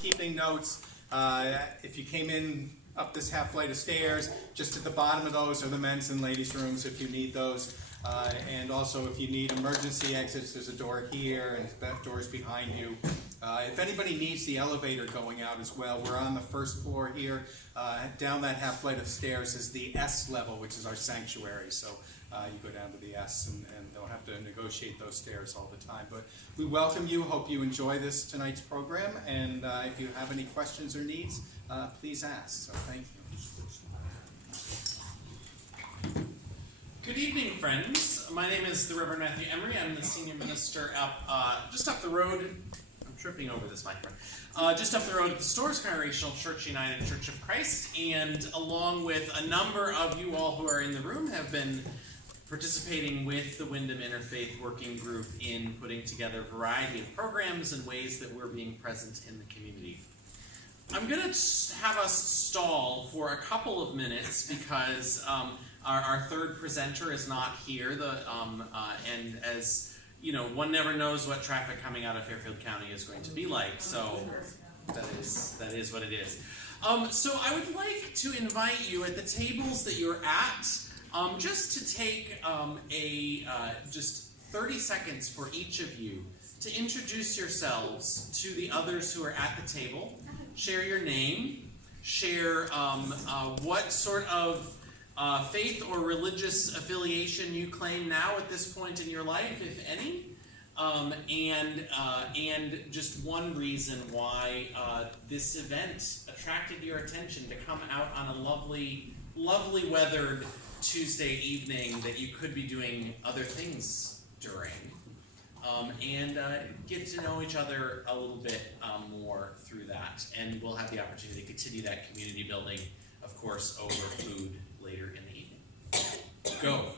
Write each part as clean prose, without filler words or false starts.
housekeeping notes. If you came in up this half flight of stairs, just at the bottom of those are the men's and ladies' rooms if you need those. And also if you need emergency exits, there's a door here and that door's behind you. If anybody needs the elevator going out as well, we're on the first floor here. Down that half flight of stairs is the S level, which is our sanctuary. So you go down to the S and don't have to negotiate those stairs all the time. But we welcome you. Hope you enjoy tonight's program. And if you have any questions or needs, please ask. So thank you. Good evening, friends. My name is the Reverend Matthew Emery. I'm the senior minister just up the road. I'm tripping over this microphone. Just up the road at the Storrs Congregational Church United Church of Christ, and along with a number of you all who are in the room have been participating with the Wyndham Interfaith Working Group in putting together a variety of programs and ways that we're being present in the community. I'm going to have us stall for a couple of minutes because our third presenter is not here, and as you know, one never knows what traffic coming out of Fairfield County is going to be like, so that is what it is. So I would like to invite you at the tables that you're at, just to take just 30 seconds for each of you to introduce yourselves to the others who are at the table. Share your name, share what sort of faith or religious affiliation you claim now at this point in your life, if any, and just one reason why this event attracted your attention to come out on a lovely, lovely weathered Tuesday evening that you could be doing other things during, and get to know each other a little bit more through that. And we'll have the opportunity to continue that community building, of course, over food later in the evening. Go.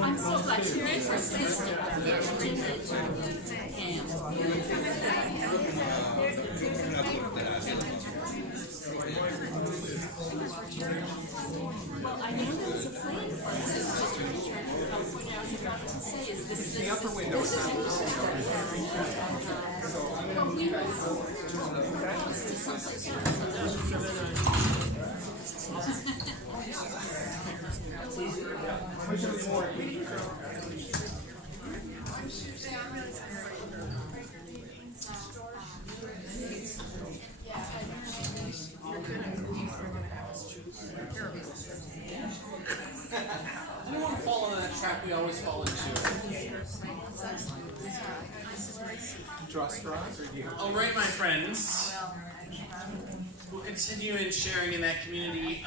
I'm so glad you're in for sister. I don't want to fall into that trap we always fall into. Draw straws, or do you? All right, my friends. We'll continue in sharing in that community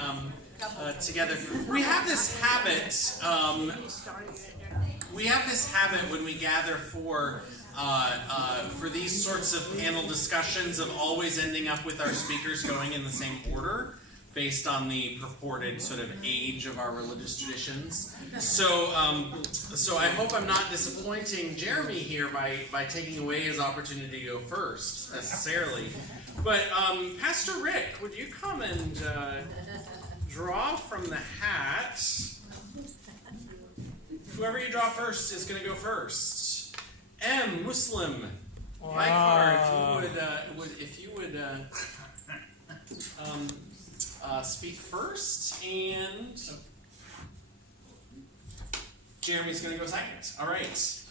together. We have this habit. When we gather for these sorts of panel discussions of always ending up with our speakers going in the same order, based on the purported sort of age of our religious traditions. So I hope I'm not disappointing Jeremy here by taking away his opportunity to go first, necessarily. But Pastor Rick, would you come and draw from the hat? Whoever you draw first is going to go first. M, Muslim. Baykar, if you would speak first, and Jeremy's going to go second. All right.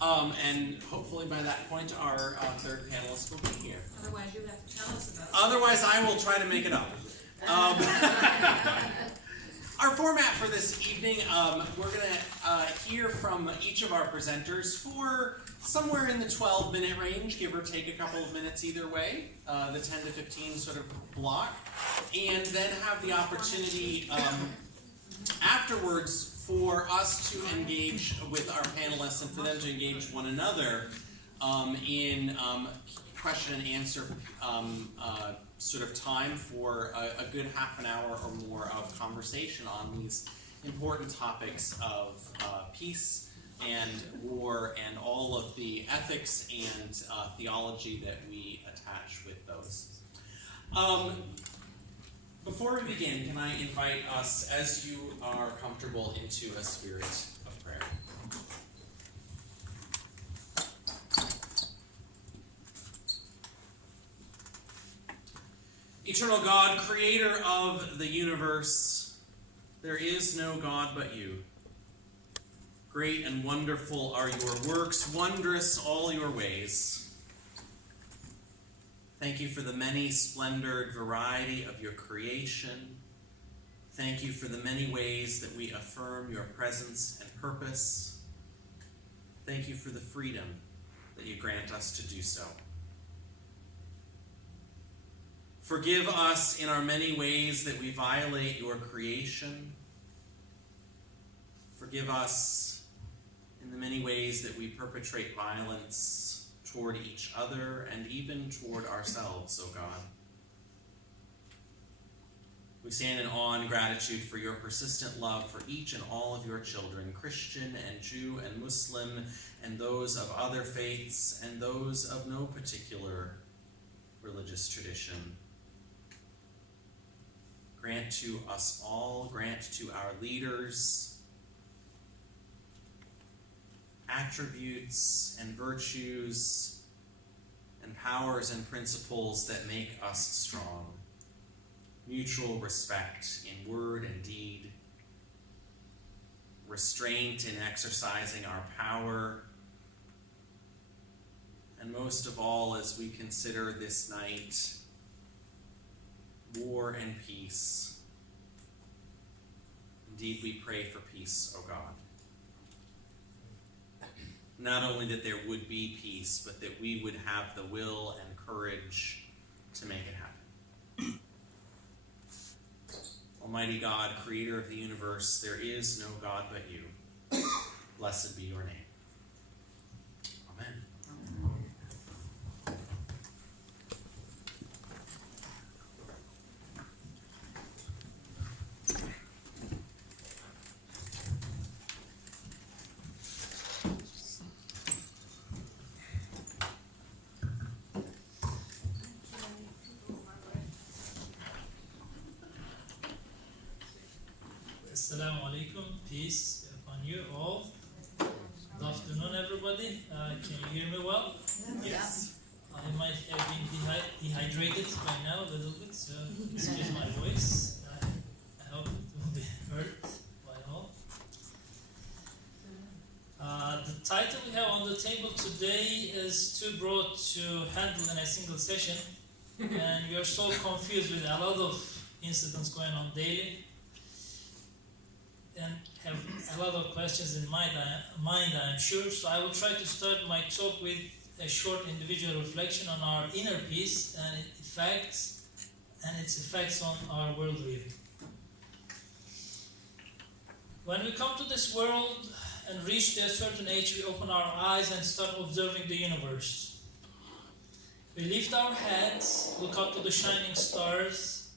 And hopefully by that point our third panelist will be here. Otherwise, you have to tell us about it. Otherwise, I will try to make it up. Our format for this evening, we're going to hear from each of our presenters for somewhere in the 12-minute range, give or take a couple of minutes either way, the 10 to 15 sort of block, and then have the opportunity afterwards for us to engage with our panelists and for them to engage one another in question and answer sort of time for a good half an hour or more of conversation on these important topics of peace and war and all of the ethics and theology that we attach with those. Before we begin, can I invite us, as you are comfortable, into a spirit of prayer? Eternal God, creator of the universe, there is no God but you. Great and wonderful are your works, wondrous all your ways. Thank you for the many splendored variety of your creation. Thank you for the many ways that we affirm your presence and purpose. Thank you for the freedom that you grant us to do so. Forgive us in our many ways that we violate your creation. Forgive us in the many ways that we perpetrate violence toward each other and even toward ourselves, O God. We stand in awe and gratitude for your persistent love for each and all of your children, Christian and Jew and Muslim, and those of other faiths and those of no particular religious tradition. Grant to us all, grant to our leaders, attributes and virtues and powers and principles that make us strong. Mutual respect in word and deed, restraint in exercising our power, and most of all, as we consider this night, war and peace. Indeed, we pray for peace, O God. Not only that there would be peace, but that we would have the will and courage to make it happen. Almighty God, creator of the universe, there is no God but you. Blessed be your name. Amen. Assalamu alaikum, peace upon you all. Good afternoon, everybody. Can you hear me well? Yes. I might have been dehydrated by now a little bit, so excuse my voice. I hope it will be heard by all. The title we have on the table today is too broad to handle in a single session, and we are so confused with a lot of incidents going on daily, and have a lot of questions in my mind, I'm sure. So I will try to start my talk with a short individual reflection on our inner peace and its effects on our worldview. When we come to this world and reach to a certain age, we open our eyes and start observing the universe. We lift our heads, look up to the shining stars,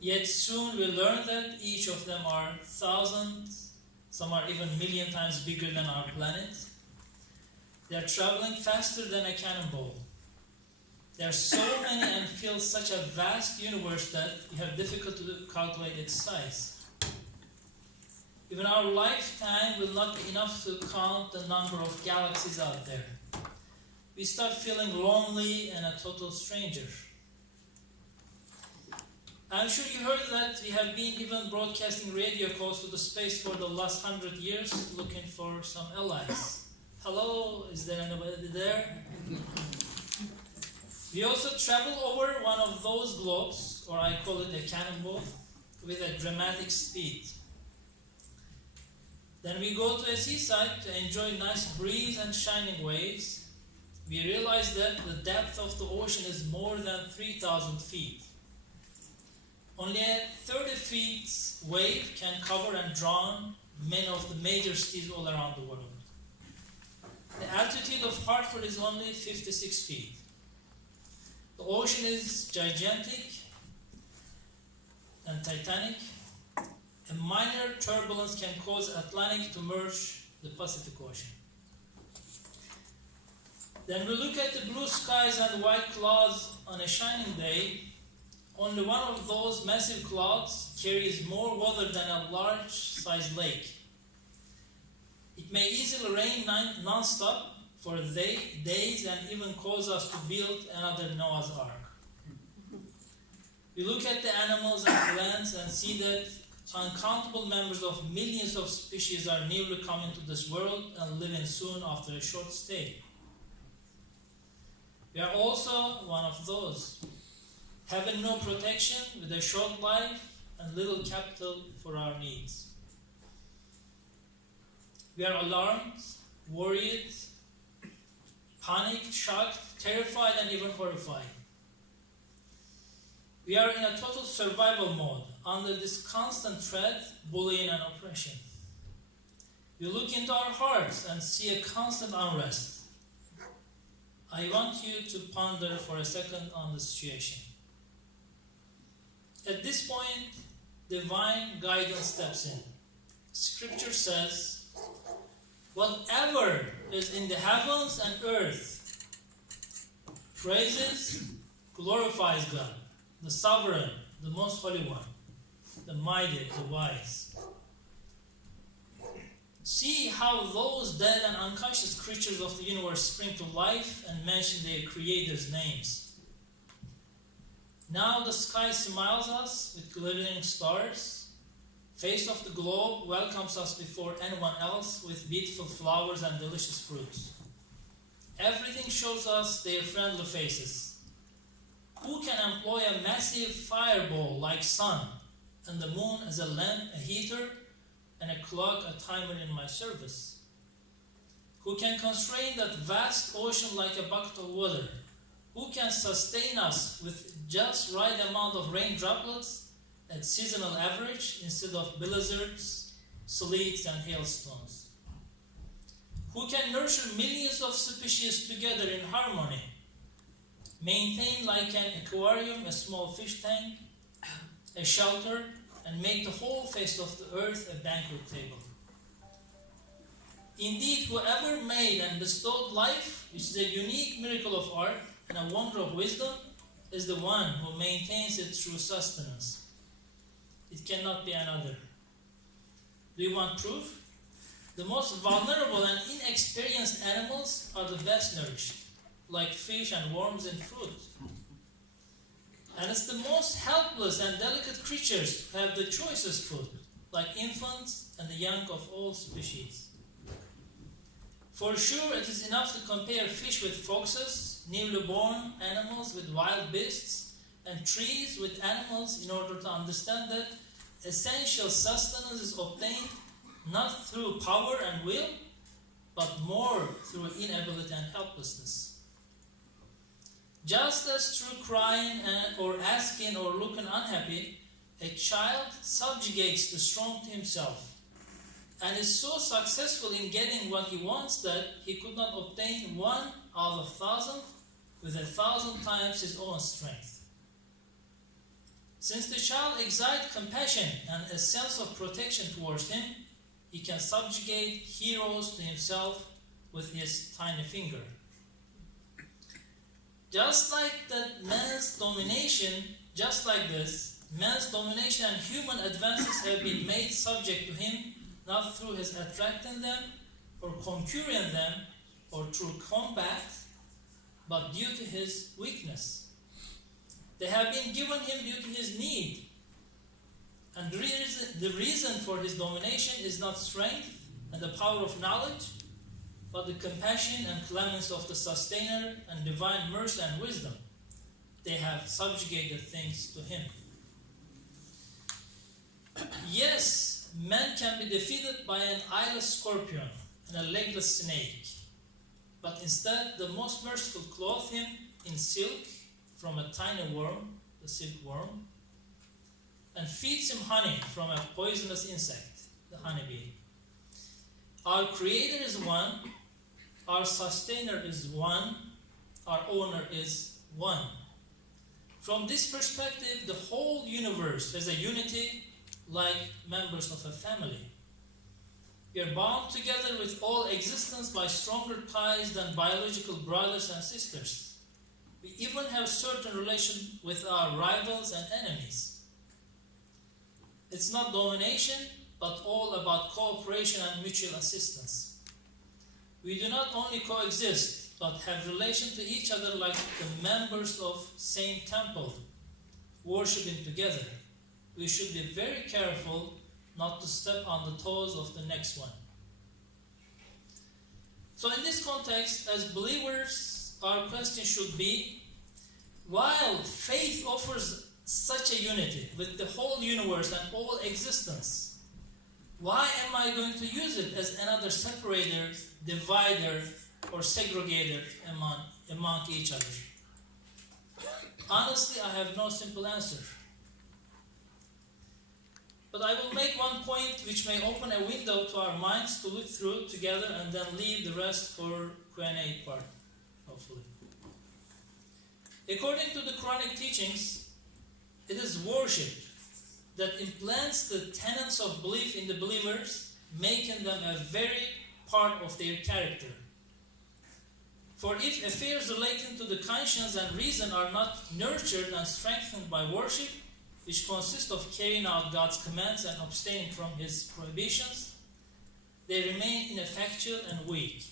yet soon we learn that each of them are thousands, some are even million times bigger than our planet. They are traveling faster than a cannonball. There are so many and feel such a vast universe that we have difficulty to calculate its size. Even our lifetime will not be enough to count the number of galaxies out there. We start feeling lonely and a total stranger. I'm sure you heard that we have been even broadcasting radio calls to the space for the last 100 years, looking for some allies. Hello, is there anybody there? We also travel over one of those globes, or I call it a cannonball, with a dramatic speed. Then we go to a seaside to enjoy nice breeze and shining waves. We realize that the depth of the ocean is more than 3,000 feet. Only a 30 feet wave can cover and drown many of the major cities all around the world. The altitude of Hartford is only 56 feet. The ocean is gigantic and titanic. A minor turbulence can cause Atlantic to merge the Pacific Ocean. Then we look at the blue skies and white clouds on a shining day. Only one of those massive clouds carries more water than a large-sized lake. It may easily rain non-stop for days and even cause us to build another Noah's Ark. We look at the animals and plants and see that uncountable members of millions of species are newly coming to this world and living soon after a short stay. We are also one of those, having no protection with a short life and little capital for our needs. We are alarmed, worried, panicked, shocked, terrified, and even horrified. We are in a total survival mode under this constant threat, bullying, and oppression. We look into our hearts and see a constant unrest. I want you to ponder for a second on the situation. At this point, divine guidance steps in. Scripture says, whatever is in the heavens and earth praises, glorifies God, the sovereign, the most holy one, the mighty, the wise. See how those dead and unconscious creatures of the universe spring to life and mention their creators' names. Now the sky smiles us with glittering stars. Face of the globe welcomes us before anyone else with beautiful flowers and delicious fruits. Everything shows us their friendly faces. Who can employ a massive fireball like sun and the moon as a lamp, a heater, and a clock, a timer in my service? Who can constrain that vast ocean like a bucket of water? Who can sustain us with just right amount of rain droplets at seasonal average instead of blizzards, sleets, and hailstones? Who can nurture millions of species together in harmony, maintain like an aquarium a small fish tank, a shelter, and make the whole face of the earth a banquet table? Indeed, whoever made and bestowed life, which is a unique miracle of art and a wonder of wisdom, is the one who maintains it through sustenance. It cannot be another. Do you want proof? The most vulnerable and inexperienced animals are the best nourished. like fish and worms in fruit. And it's the most helpless and delicate creatures who have the choicest food, like infants and the young of all species. For sure, it is enough to compare fish with foxes, newly born animals with wild beasts, and trees with animals in order to understand that essential sustenance is obtained not through power and will, but more through inability and helplessness. Just as through crying or asking or looking unhappy, a child subjugates the strong to himself and is so successful in getting what he wants that he could not obtain 1 out of 1,000 with 1,000 times his own strength. Since the child excites compassion and a sense of protection towards him, he can subjugate heroes to himself with his tiny finger. Just like man's domination and human advances have been made subject to him, not through his attracting them or conquering them or through combat, but due to his weakness. They have been given him due to his need. And the reason for his domination is not strength and the power of knowledge, but the compassion and clemency of the Sustainer and divine mercy and wisdom. They have subjugated things to him. Yes, man can be defeated by an eyeless scorpion and a legless snake, but instead the most merciful clothe him in silk from a tiny worm, the silkworm, and feeds him honey from a poisonous insect, the honeybee. Our Creator is one, our Sustainer is one, our Owner is one. From this perspective, the whole universe has a unity like members of a family. We are bound together with all existence by stronger ties than biological brothers and sisters. We even have certain relation with our rivals and enemies. It's not domination, but all about cooperation and mutual assistance. We do not only coexist, but have relation to each other like the members of same temple, worshiping together. We should be very careful not to step on the toes of the next one. So in this context, as believers, our question should be, while faith offers such a unity with the whole universe and all existence, why am I going to use it as another separator, divider, or segregator among each other? Honestly, I have no simple answer. But I will make one point which may open a window to our minds to look through together and then leave the rest for Q&A part, hopefully. According to the Quranic teachings, it is worship that implants the tenets of belief in the believers, making them a very part of their character. For if affairs relating to the conscience and reason are not nurtured and strengthened by worship, which consists of carrying out God's commands and abstaining from His prohibitions, they remain ineffectual and weak.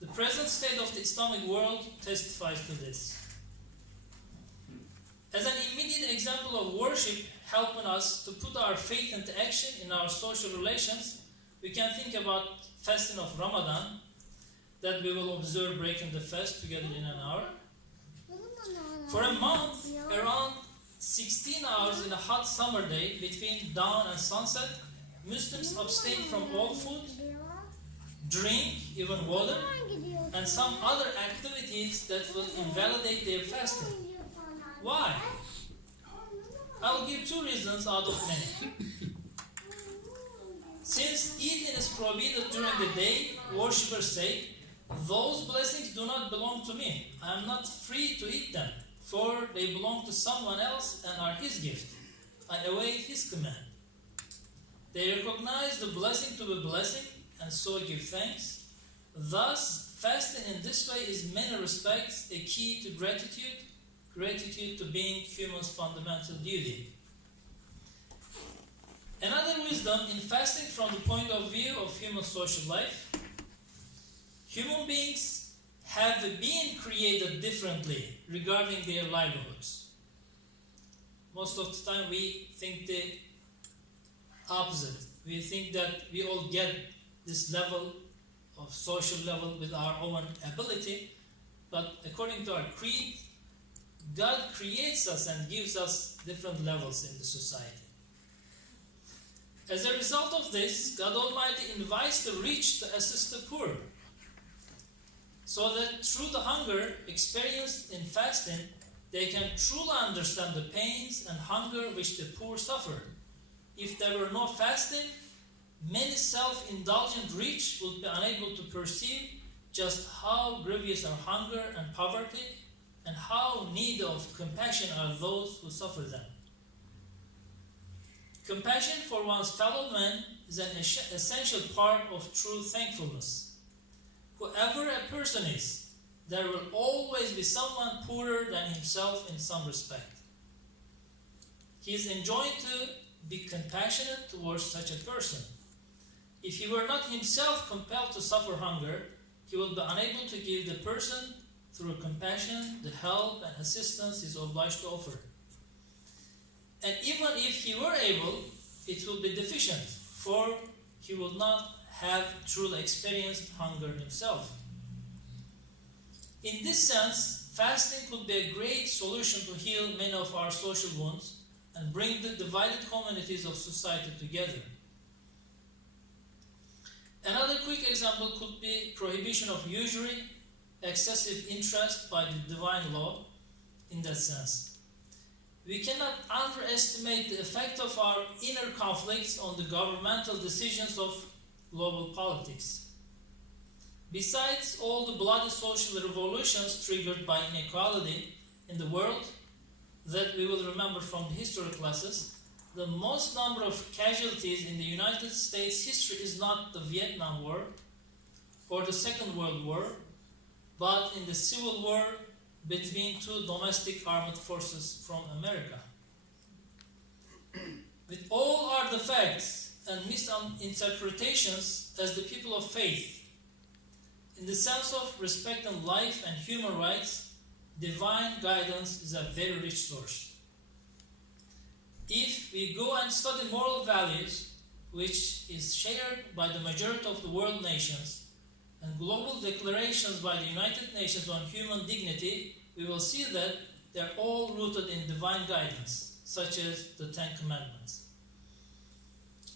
The present state of the Islamic world testifies to this. As an immediate example of worship helping us to put our faith into action in our social relations, we can think about fasting of Ramadan, that we will observe breaking the fast together in an hour. For a month, around 16 hours in a hot summer day between dawn and sunset, Muslims abstain from all food, drink, even water, and some other activities that will invalidate their fasting. Why? I will give 2 reasons out of many. Since eating is prohibited during the day, worshippers say, those blessings do not belong to me. I am not free to eat them, for they belong to someone else and are His gift. I await His command. They recognize the blessing to be a blessing and so give thanks. Thus, fasting in this way is in many respects a key to gratitude to being human's fundamental duty. Another wisdom in fasting from the point of view of human social life: human beings have been created differently regarding their livelihoods. Most of the time we think the opposite. We think that we all get this level of social level with our own ability, but according to our creed, God creates us and gives us different levels in the society. As a result of this, God Almighty invites the rich to assist the poor, so that through the hunger experienced in fasting, they can truly understand the pains and hunger which the poor suffer. If there were no fasting, many self-indulgent rich would be unable to perceive just how grievous are hunger and poverty, and how needy of compassion are those who suffer them. Compassion for one's fellow man is an essential part of true thankfulness. Whoever a person is, there will always be someone poorer than himself in some respect. He is enjoined to be compassionate towards such a person. If he were not himself compelled to suffer hunger, he would be unable to give the person through compassion the help and assistance he is obliged to offer. And even if he were able, it would be deficient, for he would not have truly experienced hunger himself. In this sense, fasting could be a great solution to heal many of our social wounds and bring the divided communities of society together. Another quick example could be prohibition of usury, excessive interest by the divine law in that sense. We cannot underestimate the effect of our inner conflicts on the governmental decisions of global politics. Besides all the bloody social revolutions triggered by inequality in the world that we will remember from the history classes, the most number of casualties in the United States history is not the Vietnam War or the Second World War, but in the Civil War between two domestic armed forces from America. With all our defects and misinterpretations as the people of faith, in the sense of respecting life and human rights, divine guidance is a very rich source. If we go and study moral values, which is shared by the majority of the world nations, and global declarations by the United Nations on human dignity, we will see that they are all rooted in divine guidance, such as the Ten Commandments.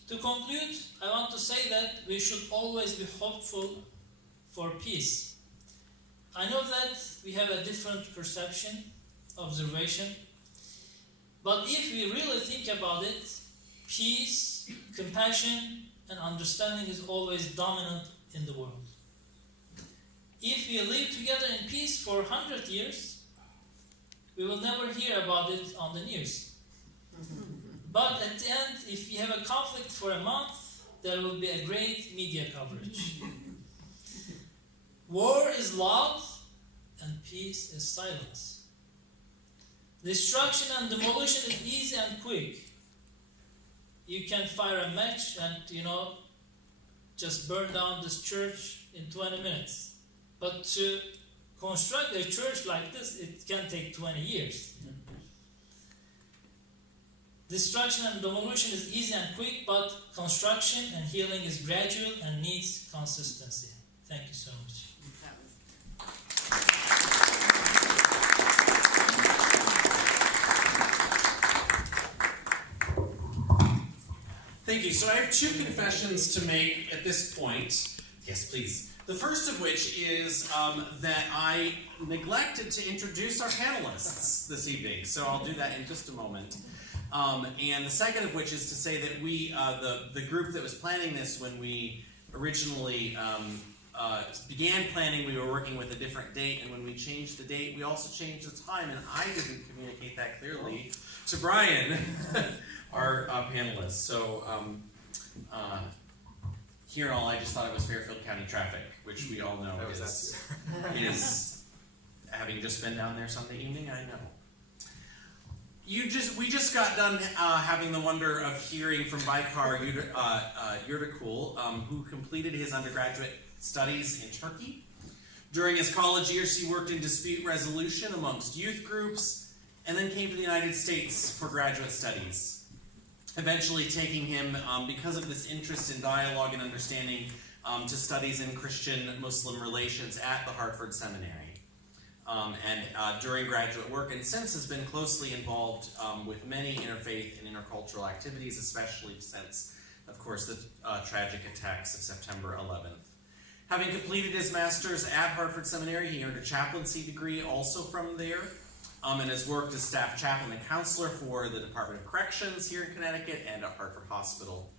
To conclude, I want to say that we should always be hopeful for peace. I know that we have a different perception, observation, but if we really think about it, peace, compassion, and understanding is always dominant in the world. If we live together in peace for 100 years, we will never hear about it on the news. But at the end, if we have a conflict for a month, there will be a great media coverage. War is loud and peace is silence. Destruction and demolition is easy and quick. You can fire a match and, just burn down this church in 20 minutes. But to construct a church like this, it can take 20 years. Destruction and demolition is easy and quick, but construction and healing is gradual and needs consistency. Thank you so much. Thank you. So I have two confessions to make at this point. Yes, please. The first of which is that I neglected to introduce our panelists this evening, so I'll do that in just a moment. And the second of which is to say that we, the group that was planning this when we originally began planning, we were working with a different date, and when we changed the date, we also changed the time, and I didn't communicate that clearly to Brian, our panelist. So here in all, I just thought it was Fairfield County traffic, which we all know is having just been down there Sunday evening, I know. We just got done having the wonder of hearing from Baykar Yurdakul, who completed his undergraduate studies in Turkey, During his college years, he worked in dispute resolution amongst youth groups, and then came to the United States for graduate studies, eventually taking him, because of this interest in dialogue and understanding, to studies in Christian-Muslim relations at the Hartford Seminary. During graduate work, and since has been closely involved with many interfaith and intercultural activities, especially since, of course, the tragic attacks of September 11th. Having completed his master's at Hartford Seminary, he earned a chaplaincy degree also from there, and has worked as staff chaplain and counselor for the Department of Corrections here in Connecticut and at Hartford Hospital.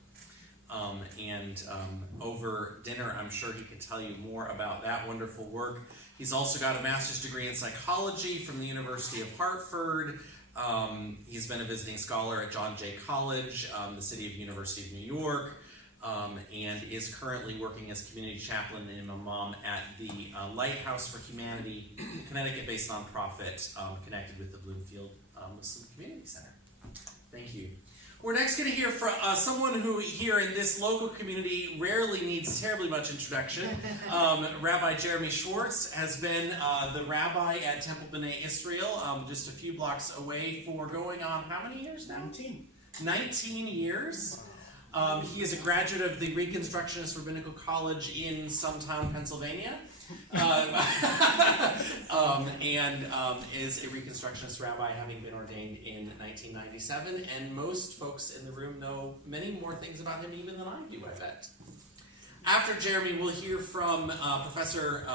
Over dinner, I'm sure he can tell you more about that wonderful work. He's also got a master's degree in psychology from the University of Hartford. He's been a visiting scholar at John Jay College, the University of New York, and is currently working as community chaplain and imam at the Lighthouse for Humanity, Connecticut-based nonprofit connected with the Bloomfield Muslim Community Center. Thank you. We're next going to hear from someone who here in this local community rarely needs terribly much introduction. Rabbi Jeremy Schwartz has been the rabbi at Temple Bnai Israel, just a few blocks away for going on how many years now? 19 years. He is a graduate of the Reconstructionist Rabbinical College in some town, Pennsylvania, and is a Reconstructionist rabbi, having been ordained in 1997. And most folks in the room know many more things about him even than I do, I bet. After Jeremy, we'll hear from Professor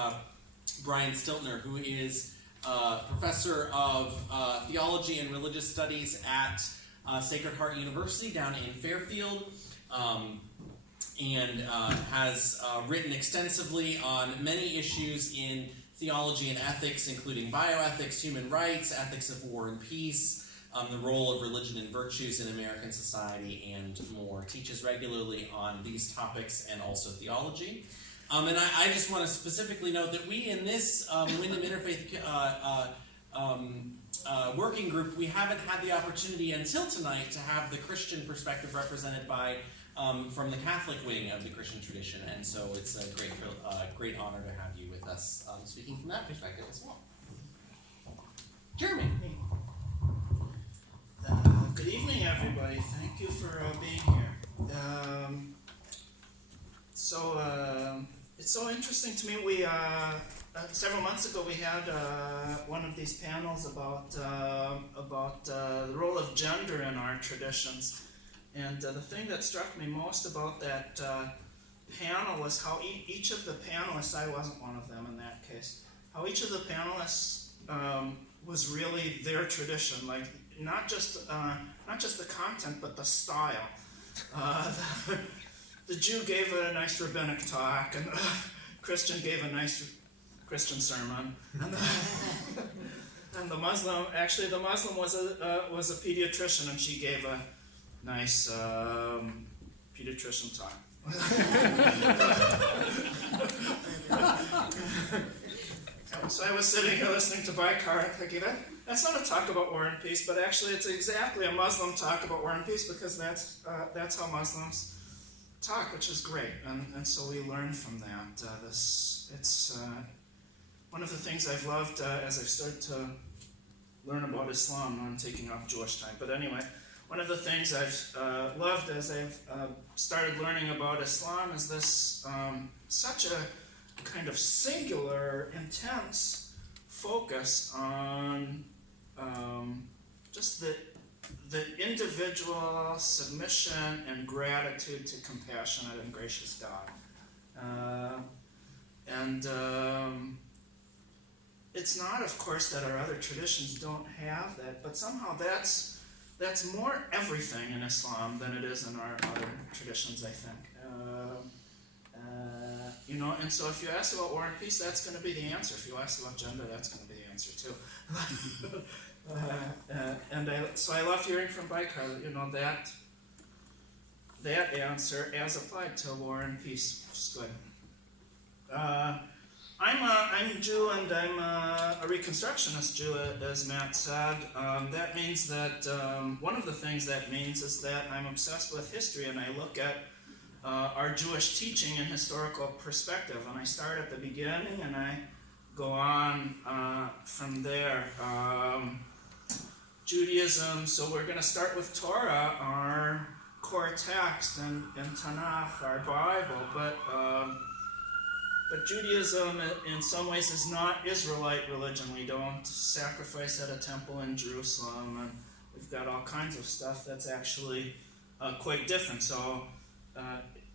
Brian Stiltner, who is professor of theology and religious studies at Sacred Heart University down in Fairfield, and has written extensively on many issues in theology and ethics, including bioethics, human rights, ethics of war and peace, the role of religion and virtues in American society, and more. Teaches regularly on these topics and also theology. And I just want to specifically note that we in this Wyndham Interfaith working group, we haven't had the opportunity until tonight to have the Christian perspective represented by from the Catholic wing of the Christian tradition, and so it's a great honor to have you with us speaking from that perspective as well. Jeremy. Good evening, everybody. Thank you for being here. It's so interesting to me. We several months ago we had one of these panels about the role of gender in our traditions, and the thing that struck me most about that panel was how each of the panelists, I wasn't one of them in that case, how each of the panelists was really their tradition, like not just the content but the style. The Jew gave a nice rabbinic talk, and the Christian gave a nice Christian sermon, and the Muslim was a pediatrician, and she gave a nice pediatrician talk. So I was sitting here listening to Baykar and thinking that's not a talk about war and peace, but actually it's exactly a Muslim talk about war and peace, because that's how Muslims talk, which is great, and so we learn from that. It's one of the things I've loved as I've started to learn about Islam. Now I'm taking up Jewish time, but anyway, one of the things I've loved as I've started learning about Islam is this such a kind of singular, intense focus on just the individual submission and gratitude to compassionate and gracious God. It's not, of course, that our other traditions don't have that, but somehow that's more everything in Islam than it is in our other traditions, I think. And so if you ask about war and peace, that's going to be the answer. If you ask about gender, that's going to be the answer too. So I love hearing from Baykar, that answer as applied to war and peace, which is good. I'm Jew, and I'm a Reconstructionist Jew, as Matt said. That means that one of the things that means is that I'm obsessed with history, and I look at our Jewish teaching in historical perspective. And I start at the beginning, and I go on from there. Judaism, so we're going to start with Torah, our core text, and Tanakh, our Bible, but Judaism in some ways is not Israelite religion. We don't sacrifice at a temple in Jerusalem, and we've got all kinds of stuff that's actually quite different. So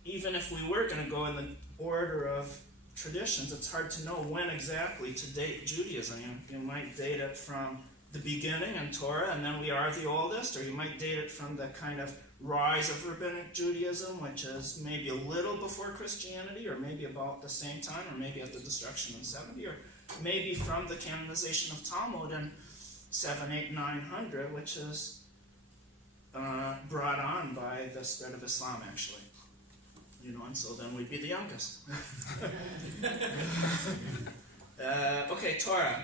even if we were going to go in the order of traditions, it's hard to know when exactly to date Judaism. You might date it from the beginning in Torah, and then we are the oldest, or you might date it from the kind of rise of rabbinic Judaism, which is maybe a little before Christianity, or maybe about the same time, or maybe at the destruction in 70, or maybe from the canonization of Talmud in 7, 8, 900, which is brought on by the spread of Islam, actually. And so then we'd be the youngest. Okay, Torah.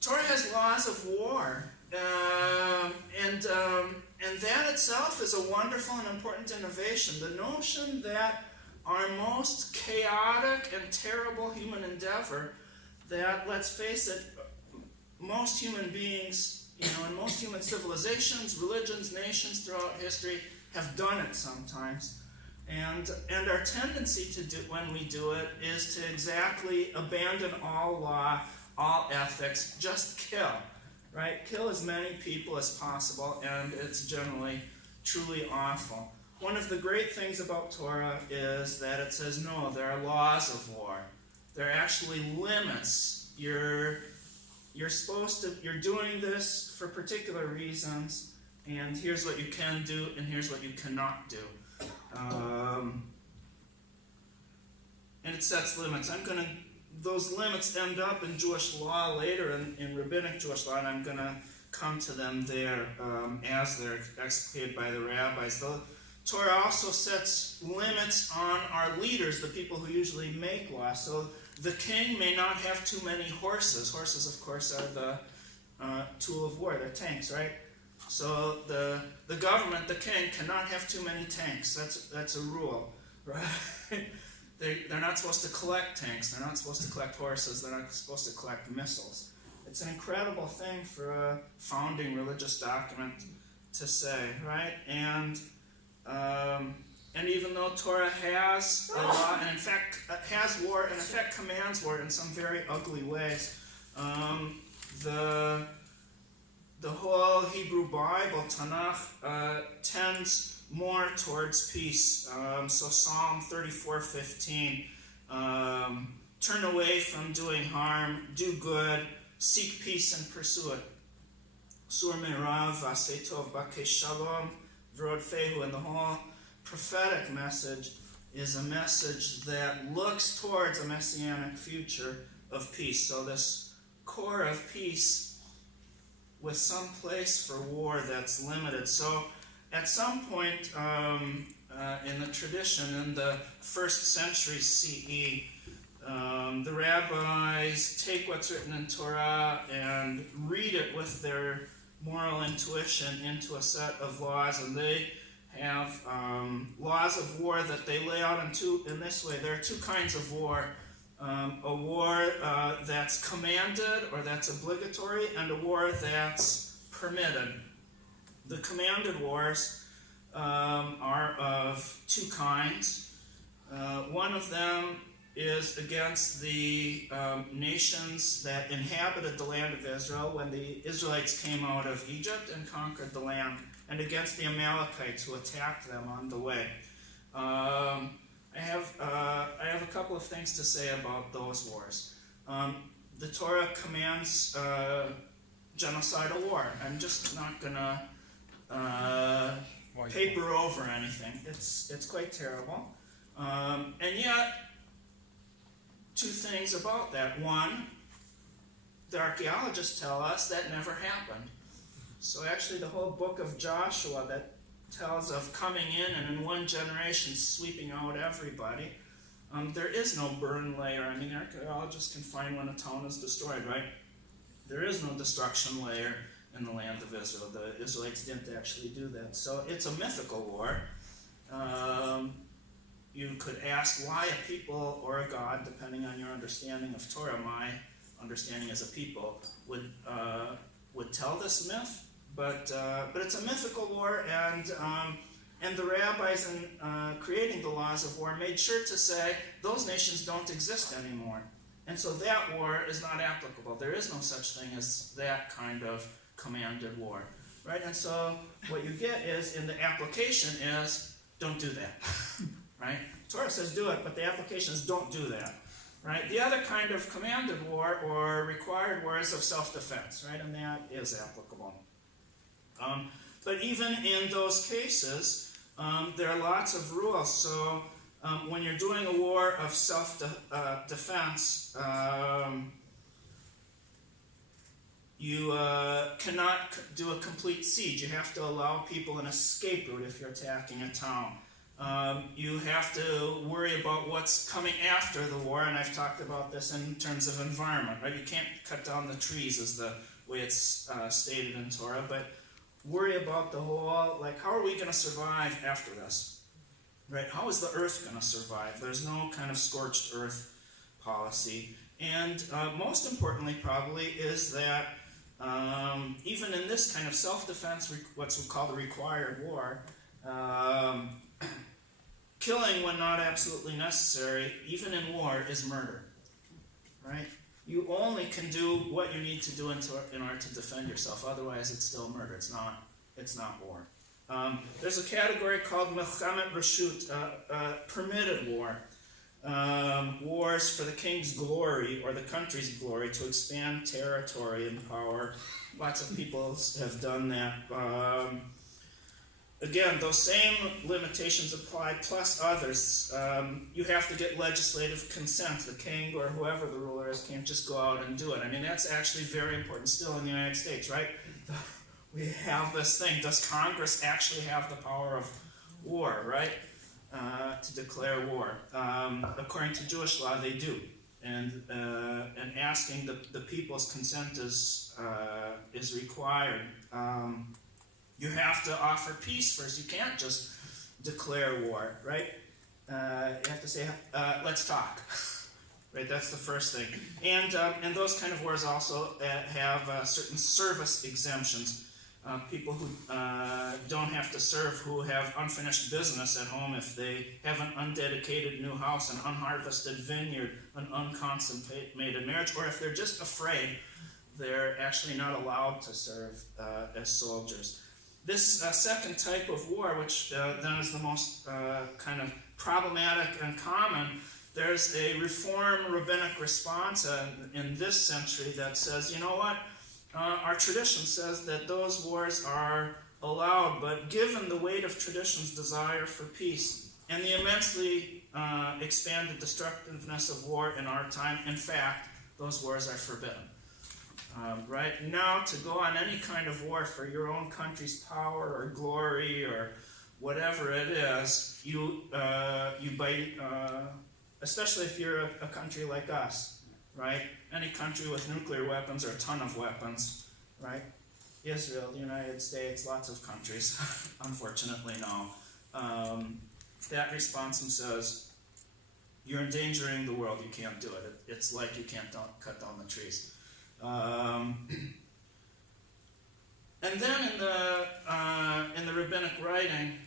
Torah has laws of war, and that itself is a wonderful and important innovation. The notion that our most chaotic and terrible human endeavor, that, let's face it, most human beings, in most human civilizations, religions, nations throughout history have done it sometimes. And our tendency to do, when we do it, is to exactly abandon all law, all ethics, just kill, right? Kill as many people as possible, and it's generally truly awful. One of the great things about Torah is that it says, no, there are laws of war. There are actually limits. You're doing this for particular reasons, and here's what you can do, and here's what you cannot do. And it sets limits. Those limits end up in Jewish law later, in rabbinic Jewish law, and I'm going to come to them there as they're explicated by the rabbis. The Torah also sets limits on our leaders, the people who usually make law. So the king may not have too many horses. Horses, of course, are the tool of war. They're tanks, right? So the government, the king, cannot have too many tanks. That's a rule, right? They're not supposed to collect tanks. They're not supposed to collect horses. They're not supposed to collect missiles. It's an incredible thing for a founding religious document to say, right? And even though Torah has a law, and in fact has war, and in fact commands war in some very ugly ways, the whole Hebrew Bible, Tanakh, tends more towards peace. So Psalm 34:15, turn away from doing harm, do good, seek peace and pursue it. Sur me'rav v'asetov b'kesh shalom v'rod fehu, and the whole prophetic message is a message that looks towards a messianic future of peace. So this core of peace with some place for war that's limited. So at some point in the tradition, in the 1st century CE, the rabbis take what's written in Torah and read it with their moral intuition into a set of laws, and they have laws of war that they lay out in this way. There are two kinds of war. A war that's commanded or that's obligatory, and a war that's permitted. The commanded wars are of two kinds. One of them is against the nations that inhabited the land of Israel when the Israelites came out of Egypt and conquered the land, and against the Amalekites who attacked them on the way. I have a couple of things to say about those wars. The Torah commands genocidal war. I'm just not going to paper over anything. It's quite terrible. And yet, two things about that. One, the archaeologists tell us that never happened. So actually the whole book of Joshua that tells of coming in and in one generation sweeping out everybody, there is no burn layer. I mean, archaeologists can find when a town is destroyed, right? There is no destruction layer in the land of Israel. The Israelites didn't actually do that. So it's a mythical war. you could ask why a people or a God, depending on your understanding of Torah, my understanding as a people, would tell this myth. But it's a mythical war, and the rabbis in creating the laws of war made sure to say those nations don't exist anymore. And so that war is not applicable. There is no such thing as that kind of commanded war. Right? And so what you get is, in the application is, don't do that. Right? Torah says do it, but the application is don't do that. Right? The other kind of commanded war or required war is of self-defense, right? And that is applicable. But even in those cases, there are lots of rules. So when you're doing a war of self-defense, you cannot do a complete siege. You have to allow people an escape route if you're attacking a town. You have to worry about what's coming after the war, and I've talked about this in terms of environment. Right? You can't cut down the trees, is the way it's stated in Torah, but worry about the whole, like, how are we going to survive after this? Right? How is the earth going to survive? There's no kind of scorched earth policy. And most importantly, probably, is that even in this kind of self-defense, what's called a required war, killing when not absolutely necessary, even in war, is murder. Right? You only can do what you need to do in order to defend yourself. Otherwise, it's still murder. It's not war. There's a category called Milchamet Rashut, permitted war. Wars for the king's glory or the country's glory, to expand territory and power. Lots of people have done that. Again, those same limitations apply, plus others. You have to get legislative consent. The king or whoever the ruler is can't just go out and do it. I mean, that's actually very important still in the United States, right? We have this thing. Does Congress actually have the power of war, right? To declare war. According to Jewish law, they do. And asking the people's consent is required. You have to offer peace first. You can't just declare war, right? You have to say, let's talk. Right, that's the first thing. And those kind of wars also have certain service exemptions. People who don't have to serve, who have unfinished business at home, if they have an undedicated new house, an unharvested vineyard, an unconsummated marriage, or if they're just afraid, they're actually not allowed to serve as soldiers. This second type of war, which then is the most kind of problematic and common, there's a Reform rabbinic response in this century that says, you know what? Our tradition says that those wars are allowed, but given the weight of tradition's desire for peace and the immensely expanded destructiveness of war in our time, in fact, those wars are forbidden. Right now, to go on any kind of war for your own country's power or glory or whatever it is, you bite, especially if you're a country like us, right? Any country with nuclear weapons or a ton of weapons, right? Israel, the United States, lots of countries, unfortunately, no. That response says, you're endangering the world, you can't do it. It's like you can't cut down the trees. And then in the rabbinic writing,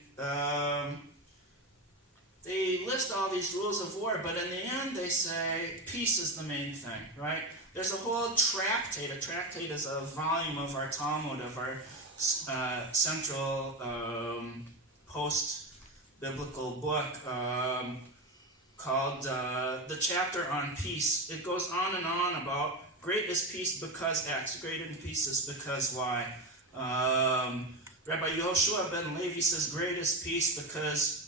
they list all these rules of war, but in the end they say peace is the main thing, right? There's a whole tractate. A tractate is a volume of our Talmud, of our central post-biblical book called the chapter on peace. It goes on and on about great is peace because X, great in peace is because Y. Rabbi Yehoshua ben Levi says great is peace because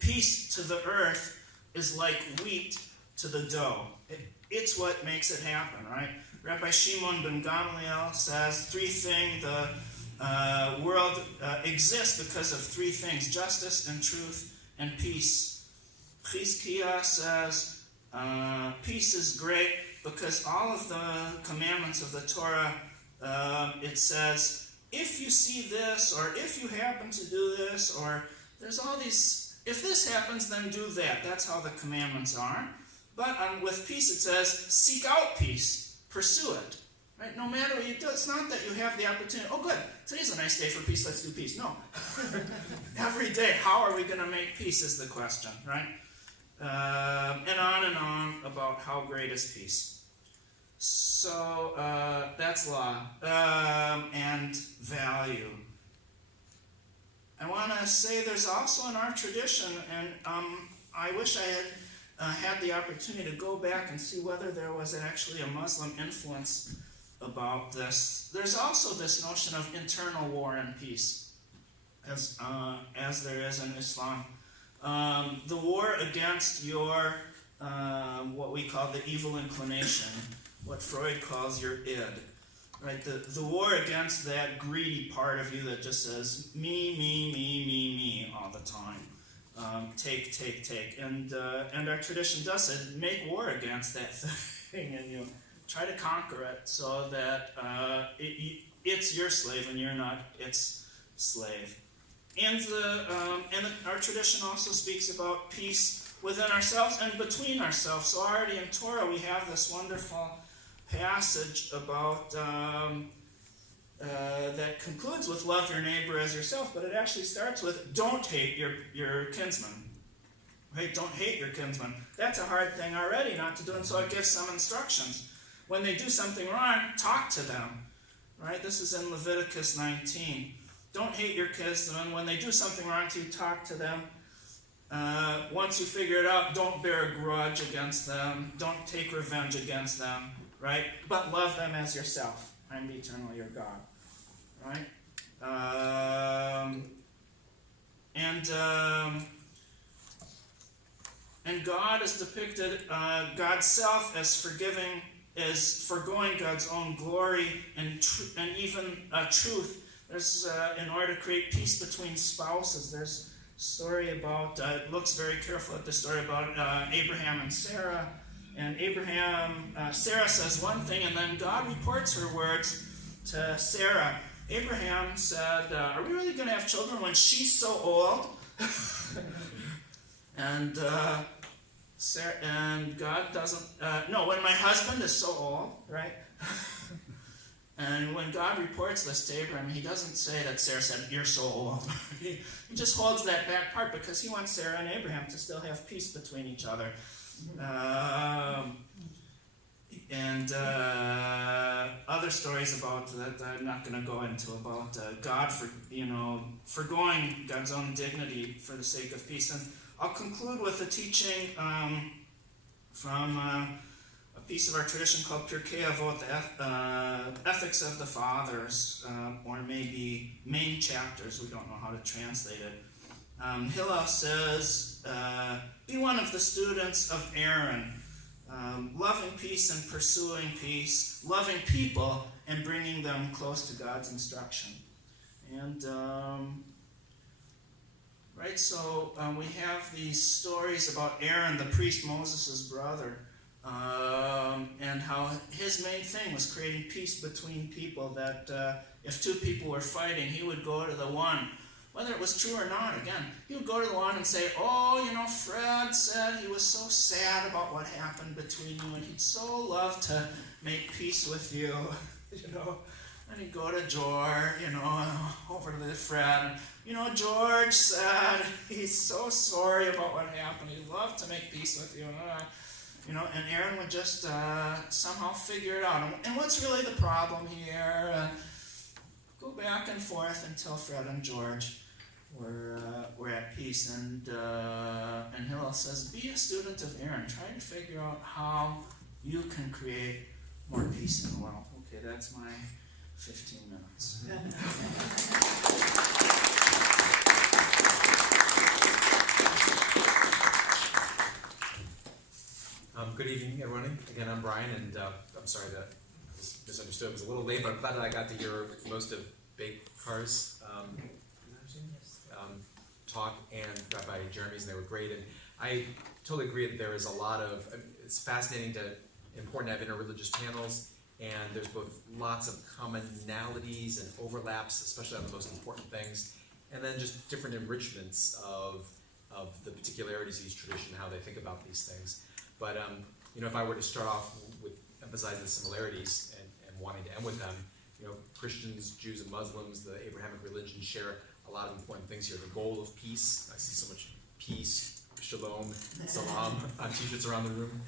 peace to the earth is like wheat to the dough. It's what makes it happen, right? Rabbi Shimon ben Gamliel says the world exists because of three things: justice and truth and peace. Chizkiah says peace is great because all of the commandments of the Torah, it says, if you see this, or if you happen to do this, or there's all these if this happens, then do that. That's how the commandments are. But with peace, it says, seek out peace. Pursue it. Right? No matter what you do, it's not that you have the opportunity, oh good, today's a nice day for peace, let's do peace. No. Every day, how are we going to make peace is the question, right? And on about how great is peace. So that's law and value. I want to say there's also in our tradition, and I wish I had had the opportunity to go back and see whether there was actually a Muslim influence about this. There's also this notion of internal war and peace, as there is in Islam. The war against your, what we call the evil inclination, what Freud calls your id. Right? The war against that greedy part of you that just says, me, all the time. Take. And our tradition does say, make war against that thing, and you try to conquer it so that it's your slave and you're not its slave. And our tradition also speaks about peace within ourselves and between ourselves. So already in Torah we have this wonderful passage about that concludes with love your neighbor as yourself, but it actually starts with don't hate your kinsman. Right? Don't hate your kinsman. That's a hard thing already not to do, and so it gives some instructions. When they do something wrong, talk to them. Right? This is in Leviticus 19. Don't hate your kinsman. When they do something wrong to you, talk to them. Once you figure it out, don't bear a grudge against them. Don't take revenge against them. Right? But love them as yourself. I'm the eternal your God. Right? And God is depicted, God's self as forgiving, as forgoing God's own glory and even truth. There's, in order to create peace between spouses, there's a story about, it looks very careful at the story about Abraham and Sarah. And Sarah says one thing, and then God reports her words to Sarah. Abraham said, are we really going to have children when she's so old? And God doesn't, no, when my husband is so old, right? And when God reports this to Abraham, he doesn't say that Sarah said, you're so old. He just holds that back part because he wants Sarah and Abraham to still have peace between each other. Other stories about that I'm not going to go into about God forgoing God's own dignity for the sake of peace. And I'll conclude with a teaching from a piece of our tradition called Pirkei Avot, the Ethics of the Fathers, or maybe main chapters. We don't know how to translate it. Hillel says, be one of the students of Aaron, loving peace and pursuing peace, loving people and bringing them close to God's instruction. And, so we have these stories about Aaron, the priest, Moses' brother, and how his main thing was creating peace between people, that if two people were fighting, he would go to the one. Whether it was true or not, again, he would go to the one and say, Fred said he was so sad about what happened between you, and he'd so love to make peace with you, And he'd go to George, over to Fred, and, George said he's so sorry about what happened. He'd love to make peace with you, and Aaron would just somehow figure it out. And what's really the problem here? Go back and forth until Fred and George were at peace. And Hillel says, be a student of Aaron. Try to figure out how you can create more peace in the world. Okay, that's my 15 minutes. Good evening, everyone. Again, I'm Brian, and I'm sorry that I was misunderstood. It was a little late, but I'm glad that I got to hear most of Baykar's talk and Rabbi Jeremy's, and they were great. And I totally agree that there is a lot of, it's fascinating important to have interreligious panels, and there's both lots of commonalities and overlaps, especially on the most important things, and then just different enrichments of the particularities of each tradition, how they think about these things. But if I were to start off with emphasizing the similarities and wanting to end with them, Christians, Jews, and Muslims, the Abrahamic religion share a lot of important things here. The goal of peace. I see so much peace, shalom, salam on t-shirts around the room.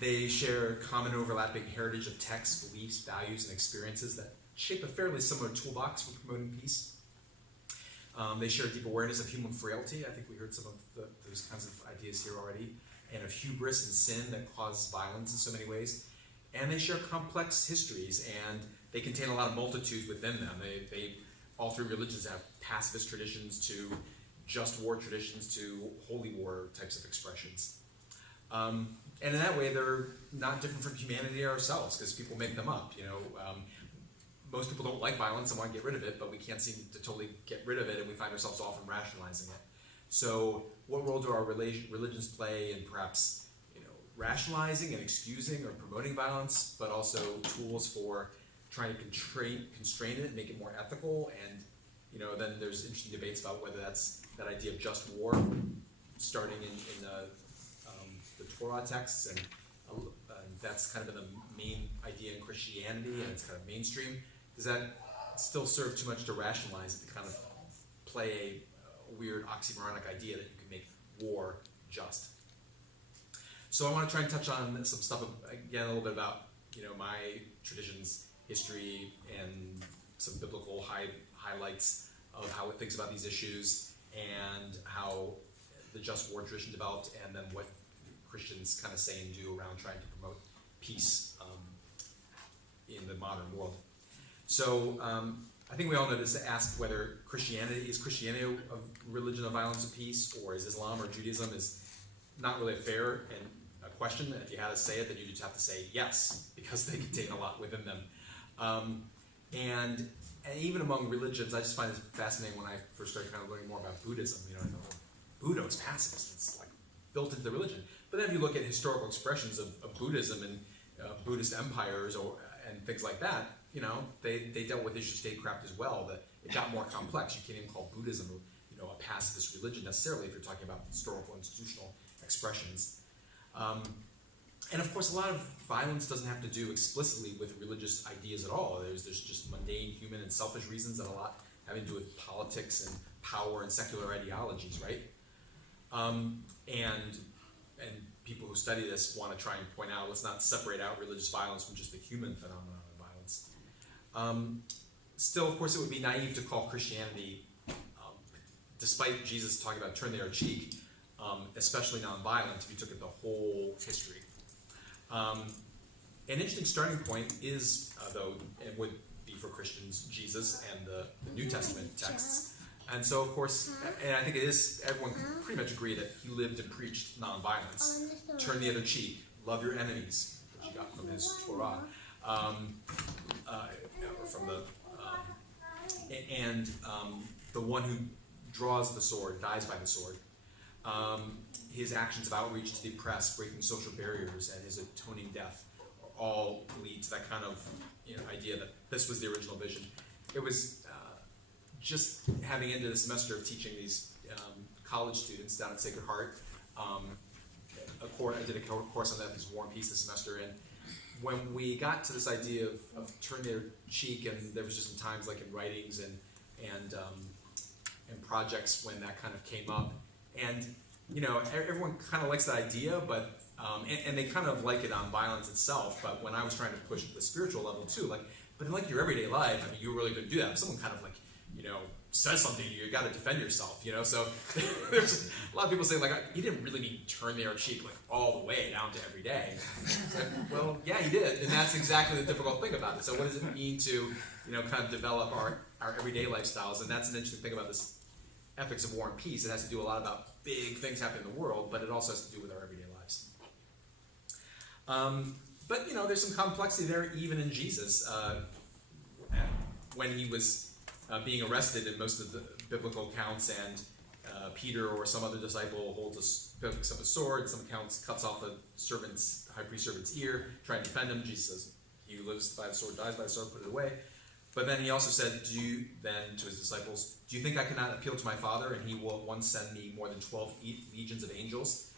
They share common overlapping heritage of texts, beliefs, values, and experiences that shape a fairly similar toolbox for promoting peace. They share a deep awareness of human frailty. I think we heard some of those kinds of ideas here already. And of hubris and sin that causes violence in so many ways. And they share complex histories, and they contain a lot of multitudes within them. They all three religions have pacifist traditions to just war traditions to holy war types of expressions. And in that way, they're not different from humanity ourselves, because people make them up. Most people don't like violence and want to get rid of it, but we can't seem to totally get rid of it, and we find ourselves often rationalizing it. So what role do our religions play in perhaps rationalizing and excusing or promoting violence, but also tools for trying to constrain it and make it more ethical? And then there's interesting debates about whether that's that idea of just war, starting in the Torah texts, and that's kind of been the main idea in Christianity, and it's kind of mainstream. Does that still serve too much to rationalize it, to kind of play a weird oxymoronic idea that you can make war just? So I want to try and touch on some stuff again, a little bit about my tradition's history and some biblical highlights of how it thinks about these issues, and how the just war tradition developed, and then what Christians kind of say and do around trying to promote peace in the modern world. So I think we all know this, to ask whether Christianity a religion of violence and peace, or is Islam or Judaism, is not really a fair and a question. If you had to say it, then you just have to say yes, because they contain a lot within them. And even among religions, I just find it fascinating when I first started kind of learning more about Buddhism. Buddha is pacifist. It's like built into the religion. But then if you look at historical expressions of Buddhism and Buddhist empires and things like that, they dealt with issue statecraft as well. That it got more complex. You can't even call Buddhism a pacifist religion necessarily if you're talking about historical institutional expressions. And of course, a lot of violence doesn't have to do explicitly with religious ideas at all. There's just mundane, human, and selfish reasons, and a lot having to do with politics and power and secular ideologies, right? And people who study this want to try and point out, let's not separate out religious violence from just the human phenomenon of violence. Still, of course, it would be naive to call Christianity, despite Jesus talking about turn the other cheek, especially nonviolent, if you took it the whole history. An interesting starting point is, though, it would be for Christians, Jesus and the New Testament texts. And so, of course, and I think it is, everyone can pretty much agree that he lived and preached nonviolence. Turn the other cheek, love your enemies, which he got from his Torah, or from the one who draws the sword, dies by the sword. His actions of outreach to the oppressed, breaking social barriers, and his atoning death all lead to that kind of idea that this was the original vision. It was just having ended a semester of teaching these college students down at Sacred Heart. I did a course on ethics of war and peace this semester, and when we got to this idea of turn their cheek, and there was just some times like in writings and projects when that kind of came up, and everyone kind of likes the idea, but and they kind of like it on violence itself. But when I was trying to push the spiritual level too, but in your everyday life, you really couldn't do that. If someone kind of says something, you got to defend yourself. So there's a lot of people say he didn't really mean turn their cheek all the way down to every day. Well, yeah, he did, and that's exactly the difficult thing about it. So what does it mean to kind of develop our everyday lifestyles? And that's an interesting thing about this ethics of war and peace. It has to do a lot about big things happening in the world, but it also has to do with our everyday lives. But there's some complexity there even in Jesus. When he was being arrested in most of the biblical accounts, and Peter or some other disciple picks up a sword, in some accounts cuts off the high priest servant's ear, trying to defend him. Jesus says, he who lives by the sword dies by the sword, put it away. But then he also said, to his disciples, do you think I cannot appeal to my Father, and he will at once send me more than 12 legions of angels?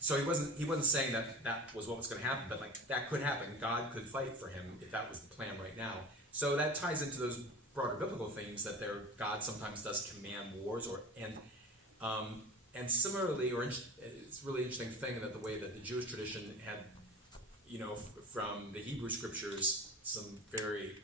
So he wasn't saying that was what was going to happen, but like that could happen. God could fight for him if that was the plan right now. So that ties into those broader biblical themes that God sometimes does command wars, and similarly, it's a really interesting thing that the way that the Jewish tradition had, from the Hebrew scriptures, some very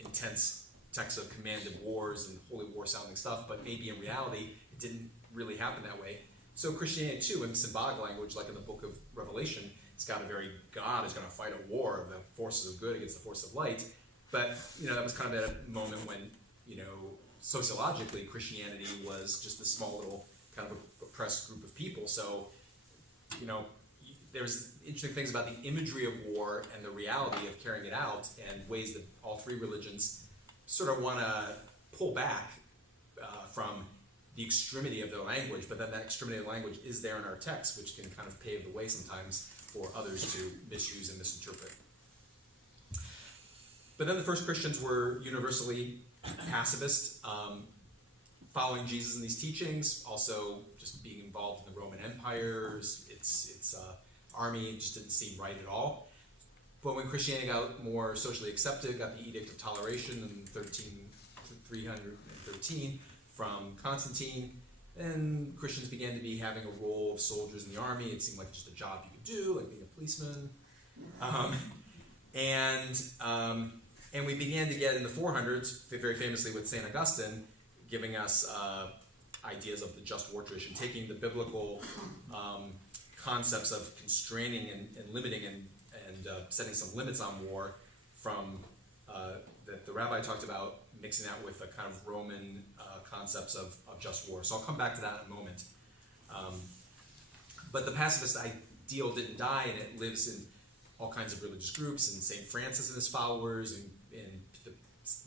intense texts of commanded wars and holy war sounding stuff, but maybe in reality it didn't really happen that way. So Christianity too, in symbolic language, like in the book of Revelation, it's got a very, God is going to fight a war of the forces of good against the forces of light. But that was kind of at a moment when sociologically Christianity was just this small little kind of oppressed group of people. So there's interesting things about the imagery of war and the reality of carrying it out, and ways that all three religions sort of want to pull back from the extremity of their language, but then that extremity of language is there in our text, which can kind of pave the way sometimes for others to misuse and misinterpret. But then the first Christians were universally pacifist, following Jesus in these teachings, also just being involved in the Roman Empire. Its army just didn't seem right at all. But when Christianity got more socially accepted, got the Edict of Toleration in 313 from Constantine, and Christians began to be having a role of soldiers in the army. It seemed like just a job you could do, like being a policeman. And we began to get in the 400s, very famously with St. Augustine, giving us ideas of the just war tradition, taking the biblical concepts of constraining and limiting and setting some limits on war from that the Rabbi talked about, mixing that with the kind of Roman concepts of just war. So I'll come back to that in a moment. But the pacifist ideal didn't die, and it lives in all kinds of religious groups, and St. Francis and his followers, and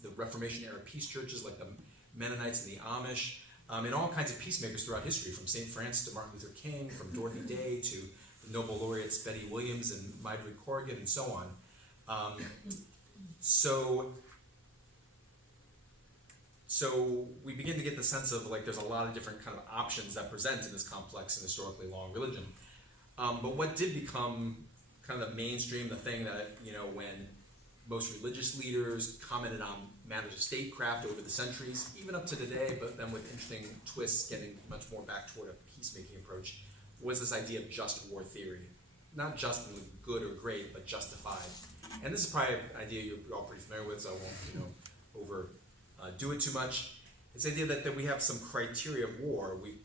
the Reformation era peace churches like the Mennonites and the Amish, and all kinds of peacemakers throughout history, from St. Francis to Martin Luther King, from Dorothy Day to the Nobel laureates Betty Williams and Maidre Corrigan, and so on. So we begin to get the sense of like there's a lot of different kind of options that present in this complex and historically long religion. But what did become kind of the mainstream, the thing that, when most religious leaders commented on matters of statecraft over the centuries, even up to today, but then with interesting twists getting much more back toward a peacemaking approach, was this idea of just war theory. Not just in the good or great, but justified. And this is probably an idea you're all pretty familiar with, so I won't, overdo it too much. It's the idea that we have some criteria of war. We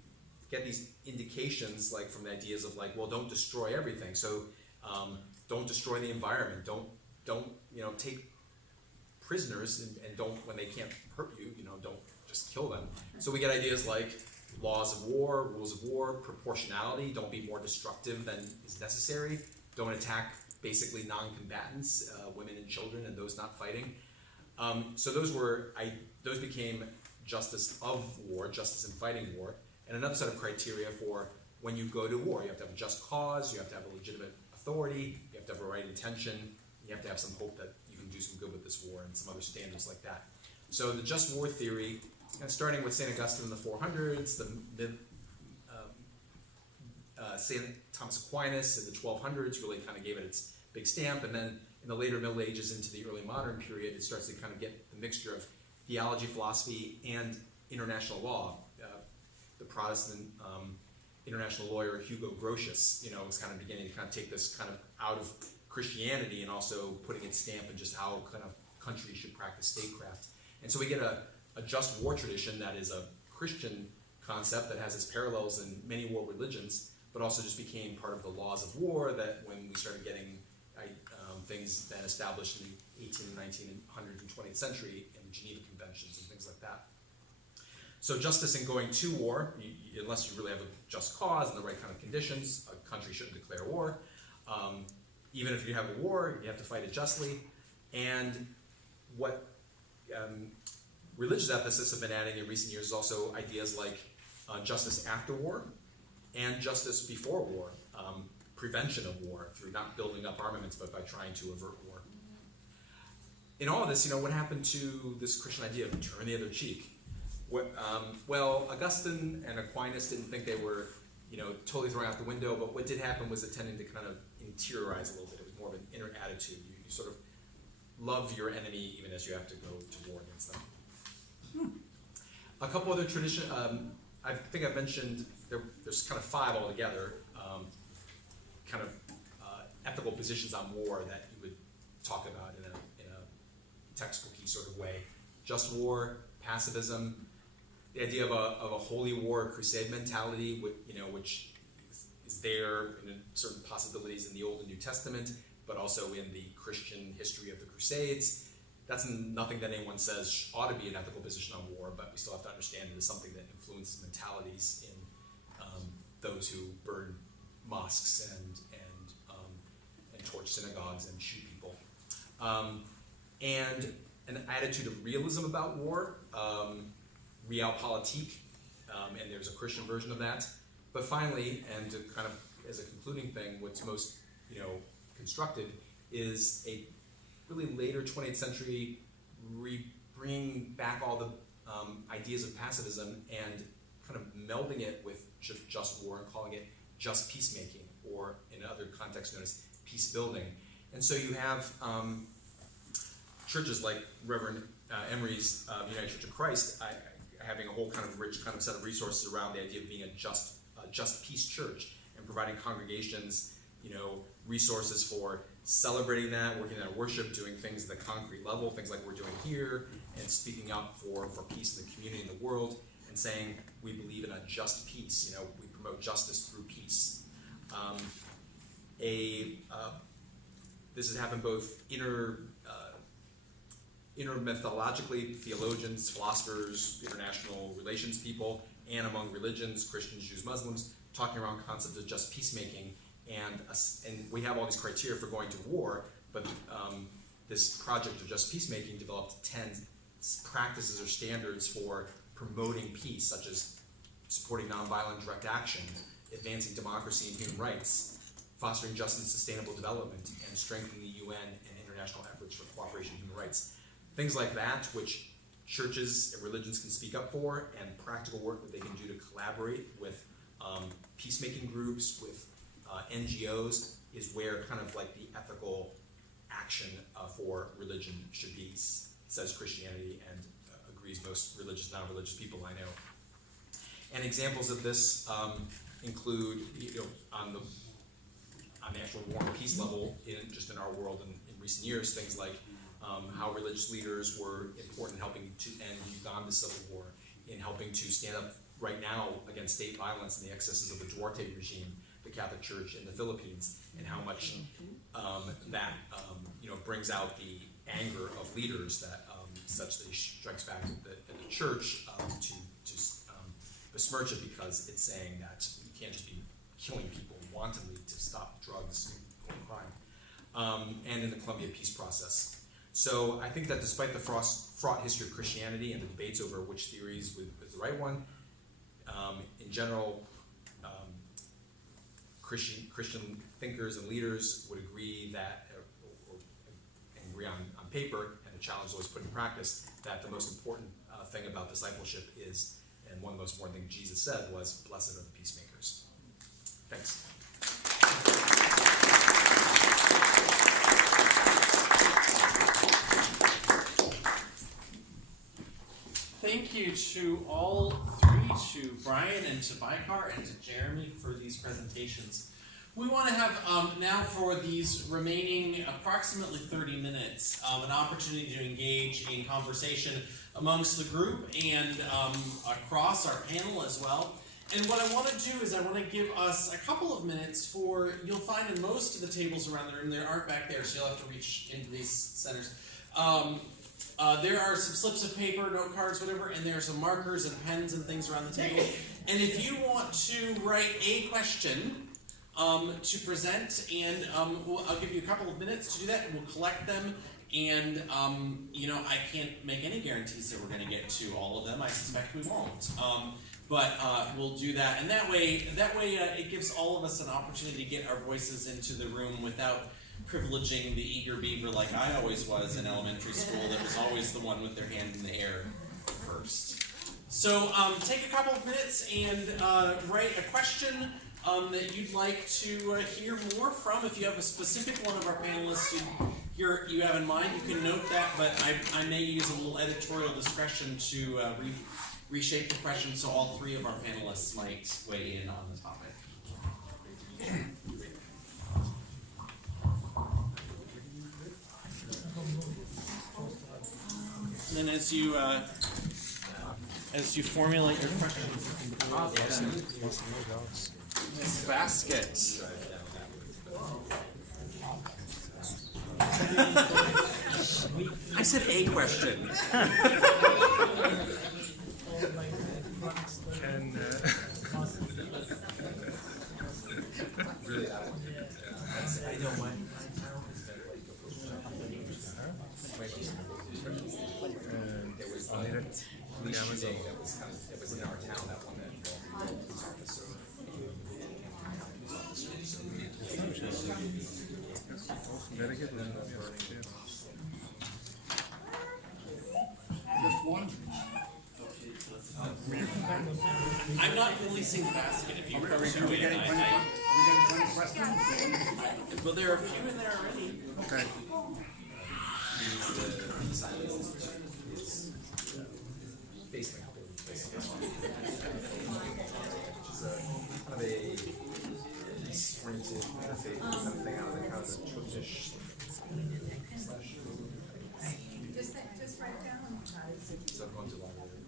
get these indications, like from the ideas of like, well, don't destroy everything. So don't destroy the environment. Don't take prisoners, and don't, when they can't hurt you, don't just kill them. So we get ideas like laws of war, rules of war, proportionality. Don't be more destructive than is necessary. Don't attack basically non-combatants, women and children, and those not fighting. So those became justice of war, justice in fighting war, and another set of criteria for when you go to war. You have to have a just cause, you have to have a legitimate authority, you have to have a right intention, you have to have some hope that you can do some good with this war, and some other standards like that. So the just war theory, starting with St. Augustine in the 400s, St. Thomas Aquinas in the 1200s really kind of gave it its big stamp, and then in the later Middle Ages into the early modern period, it starts to kind of get the mixture of theology, philosophy, and international law. The Protestant international lawyer Hugo Grotius, was kind of beginning to kind of take this kind of out of Christianity and also putting its stamp in just how kind of countries should practice statecraft. And so we get a just war tradition that is a Christian concept that has its parallels in many world religions, but also just became part of the laws of war that when we started getting things then established in the 18th, 1900s, and 20th century in the Geneva Conventions and things like that. So justice in going to war, unless you really have a just cause and the right kind of conditions, a country shouldn't declare war. Even if you have a war, you have to fight it justly. And what religious ethicists have been adding in recent years is also ideas like justice after war and justice before war, prevention of war through not building up armaments but by trying to avert war. in all of this, what happened to this Christian idea of turn the other cheek? Well, Augustine and Aquinas didn't think they were, totally thrown out the window, but what did happen was it tended to kind of interiorize a little bit. It was more of an inner attitude. You sort of love your enemy even as you have to go to war against them. A couple other traditions, I think I've mentioned, there's kind of 5 altogether, ethical positions on war that you would talk about in a textbooky sort of way. Just war, pacifism, the idea of a holy war, crusade mentality, which is there in certain possibilities in the Old and New Testament, but also in the Christian history of the Crusades. That's nothing that anyone says ought to be an ethical position on war, but we still have to understand it as something that influences mentalities in those who burn mosques and torch synagogues and shoot people. And an attitude of realism about war, realpolitik, and there's a Christian version of that. But finally, and to kind of as a concluding thing, what's most constructive is a really later 20th century bringing back all the ideas of pacifism and kind of melding it with just war and calling it just peacemaking, or in other contexts known as peace building. And so you have churches like Reverend Emery's United Church of Christ having a whole kind of rich kind of set of resources around the idea of being a just peace church, and providing congregations resources for celebrating that, working at worship, doing things at the concrete level, things like we're doing here, and speaking up for peace in the community and the world, and saying we believe in a just peace. We promote justice through peace. This has happened both intermethodologically, theologians, philosophers, international relations people, and among religions, Christians, Jews, Muslims, talking around concepts of just peacemaking. And we have all these criteria for going to war, but this project of just peacemaking developed 10 practices or standards for promoting peace, such as supporting nonviolent direct action, advancing democracy and human rights, fostering just and sustainable development, and strengthening the UN and international efforts for cooperation and human rights. Things like that, which churches and religions can speak up for, and practical work that they can do to collaborate with peacemaking groups, with NGOs, is where kind of like the ethical action for religion should be, says Christianity, and agrees most religious, non-religious people I know. And examples of this include, on the actual war and peace level, just in our world in recent years, things like how religious leaders were important in helping to end Uganda's civil war, in helping to stand up right now against state violence and the excesses of the Duarte regime, the Catholic Church in the Philippines, and how much that brings out the anger of leaders that such that he strikes back at the church to besmirch it, because it's saying that you can't just be killing people wantonly to stop drugs and crime, and in the Columbia peace process. So I think that despite the fraught history of Christianity and the debates over which theories was the right one, in general, Christian thinkers and leaders would agree that, or agree on paper, and the challenge is always put in practice, that the most important thing about discipleship is, and one of the most important things Jesus said was, "Blessed are the peacemakers." Thanks. Thank you to all three, to Brian and to Baykar and to Jeremy, for these presentations. We want to have now, for these remaining approximately 30 minutes, an opportunity to engage in conversation amongst the group and across our panel as well. And what I want to do is I want to give us a couple of minutes for, you'll find in most of the tables around the room, there aren't back there, so you'll have to reach into these centers. There are some slips of paper, note cards, whatever, and there are some markers and pens and things around the table. And if you want to write a question to present, and I'll give you a couple of minutes to do that, and we'll collect them. And I can't make any guarantees that we're going to get to all of them. I suspect we won't. But we'll do that, and that way, it gives all of us an opportunity to get our voices into the room without privileging the eager beaver like I always was in elementary school that was always the one with their hand in the air first. So take a couple of minutes and write a question that you'd like to hear more from. If you have a specific one of our panelists you have in mind, you can note that, but I may use a little editorial discretion to reshape the question so all three of our panelists might weigh in on the topic. And then as you formulate your questions, this basket. I said a question. I know what. There was police shooting that was in our town, that one that I'm not releasing the basket. If you pursue it, well, there are a few in there already. Okay. basically kind of a peace-oriented faith kind of thing out of the kind of the Turkish Just write down. so I'm going to library.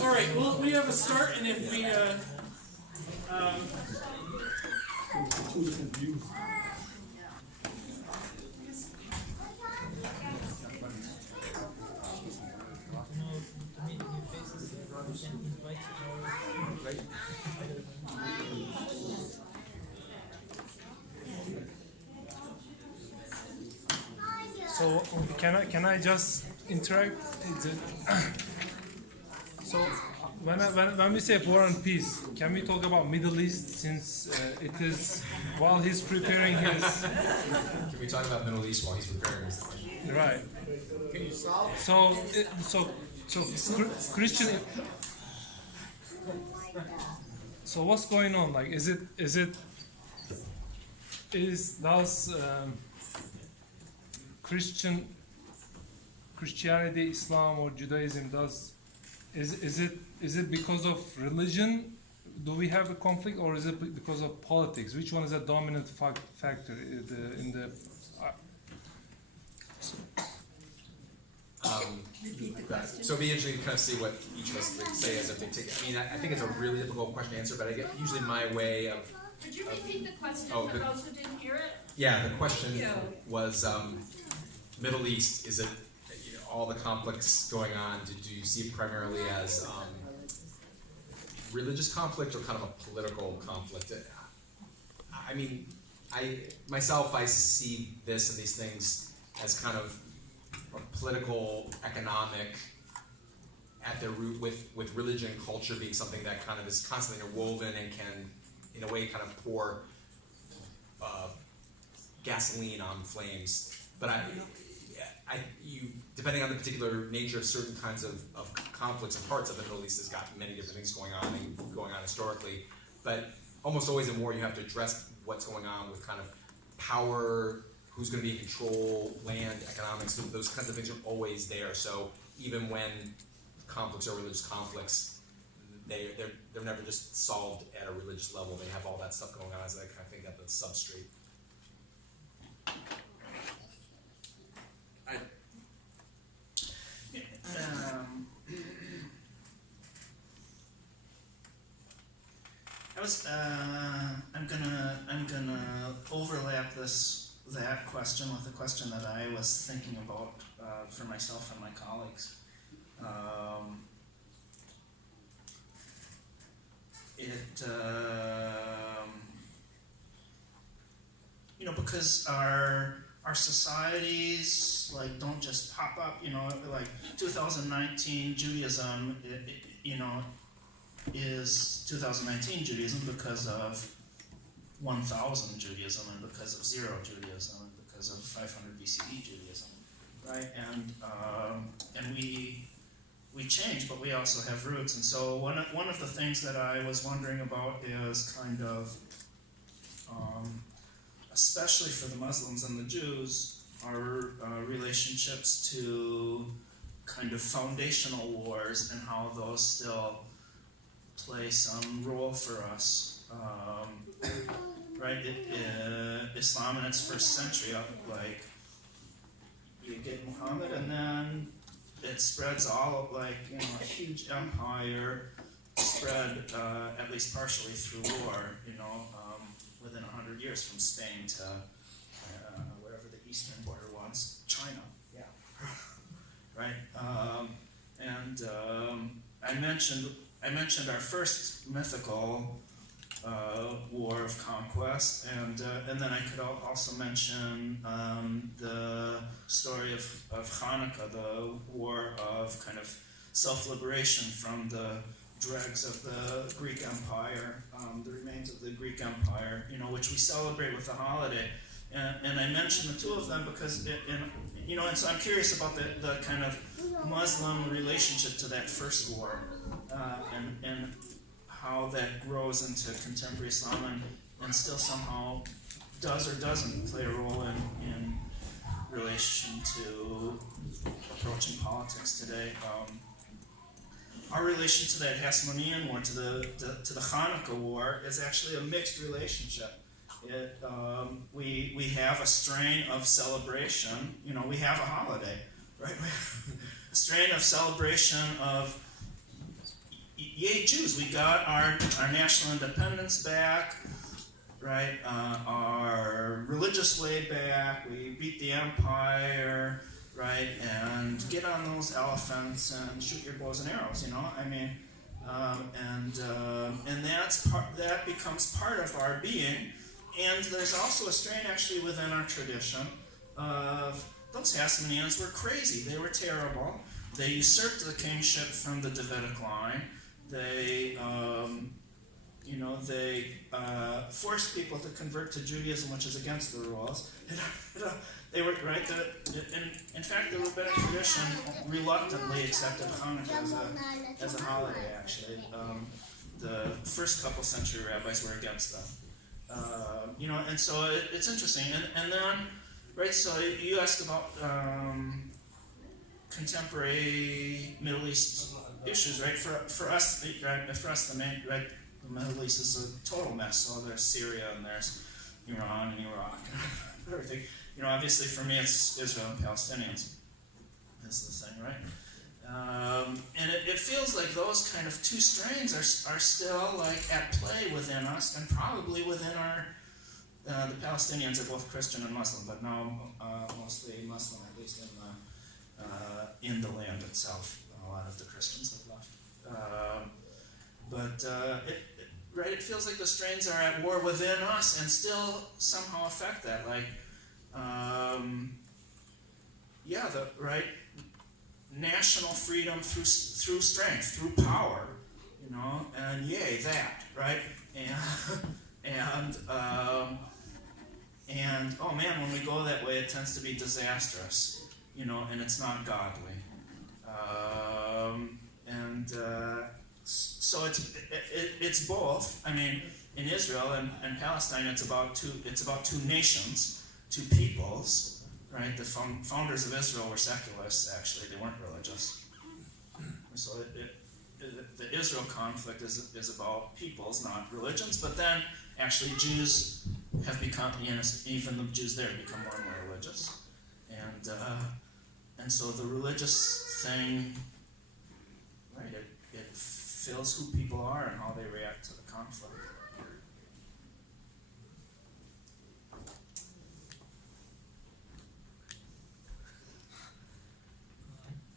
All right. Well, we have a start, and if we So can I just interact? So when we say war and peace, can we talk about Middle East since it is while he's preparing his Can we talk about Middle East while he's preparing his question? right? Christian. So what's going on? Like, does Christianity, Islam, or Judaism is it because of religion? Do we have a conflict, or is it because of politics? Which one is a dominant factor in the? So it'd be interesting to kind of see what each of us say as if they take. I mean, I think it's a really difficult question to answer, but I get usually my way of. Could you repeat the question Oh, for those who didn't hear it? Yeah, the question was Middle East. Is it all the conflicts going on? Do you see it primarily as religious conflict or kind of a political conflict? I mean, I see this and these things as kind of a political, economic, at their root, with religion and culture being something that kind of is constantly interwoven and can, in a way, kind of pour gasoline on flames. But depending on the particular nature of certain kinds of conflicts and parts of the Middle East has got many different things going on historically. But almost always in war, you have to address what's going on with kind of power, who's going to be in control, land, economics. Those kinds of things are always there. So even when conflicts are religious conflicts, they're never just solved at a religious level. They have all that stuff going on as I kind of think at the substrate. I'm gonna overlap that question with the question that I was thinking about for myself and my colleagues. Because our societies like don't just pop up. You know, like 2019 Judaism, is 2019 Judaism because of 1000 Judaism and because of 0 Judaism and because of 500 BCE Judaism, right? And we change, but we also have roots. And so one of the things that I was wondering about is kind of, especially for the Muslims and the Jews, our relationships to kind of foundational wars and how those still play some role for us. Right? Islam in its first century, like, you get Muhammad and then it spreads all like, a huge empire spread at least partially through war, within 100 years from Spain to wherever the eastern border was, China. Yeah. Right? I mentioned our first mythical war of conquest, and then I could also mention the story of Hanukkah, the war of kind of self-liberation from the dregs of the Greek Empire, the remains of the Greek Empire, which we celebrate with the holiday. And I mentioned the two of them because, and so I'm curious about the kind of Muslim relationship to that first war, and how that grows into contemporary Islam and still somehow does or doesn't play a role in relation to approaching politics today. Our relation to that Hasmonean war, to the Hanukkah war, is actually a mixed relationship. We have a strain of celebration. We have a holiday, right? A strain of celebration of, yay, Jews, we got our national independence back, right? Our religious way back, we beat the empire, right? And get on those elephants and shoot your bows and arrows, and that becomes part of our being. And there's also a strain actually within our tradition of those Hasmoneans were crazy. They were terrible. They usurped the kingship from the Davidic line. They, forced people to convert to Judaism, which is against the rules. They were right. In fact, the rabbinic tradition reluctantly accepted Hanukkah as a holiday. Actually, the first couple century rabbis were against them. And so it's interesting. And then, right. So you asked about contemporary Middle East issues, right? For us, the Middle East is a total mess. So there's Syria and there's Iran and Iraq and everything. Obviously for me it's Israel and Palestinians. Is the thing, right? And it feels like those kind of two strains are still like at play within us, and probably within our. The Palestinians are both Christian and Muslim, but now mostly Muslim, at least in the land itself. A lot of the Christians have left. It feels like the strains are at war within us and still somehow affect that. Like, national freedom through strength, through power, and yay, that, right? And oh man, when we go that way, it tends to be disastrous, and it's not godly. So it's both. I mean, in Israel and Palestine, it's about two nations, two peoples, right? The founders of Israel were secularists. Actually, they weren't religious. So the Israel conflict is about peoples, not religions. But then, actually, Jews have become, even the Jews there become more and more religious, and so the religious thing, right? It fills who people are and how they react to the conflict.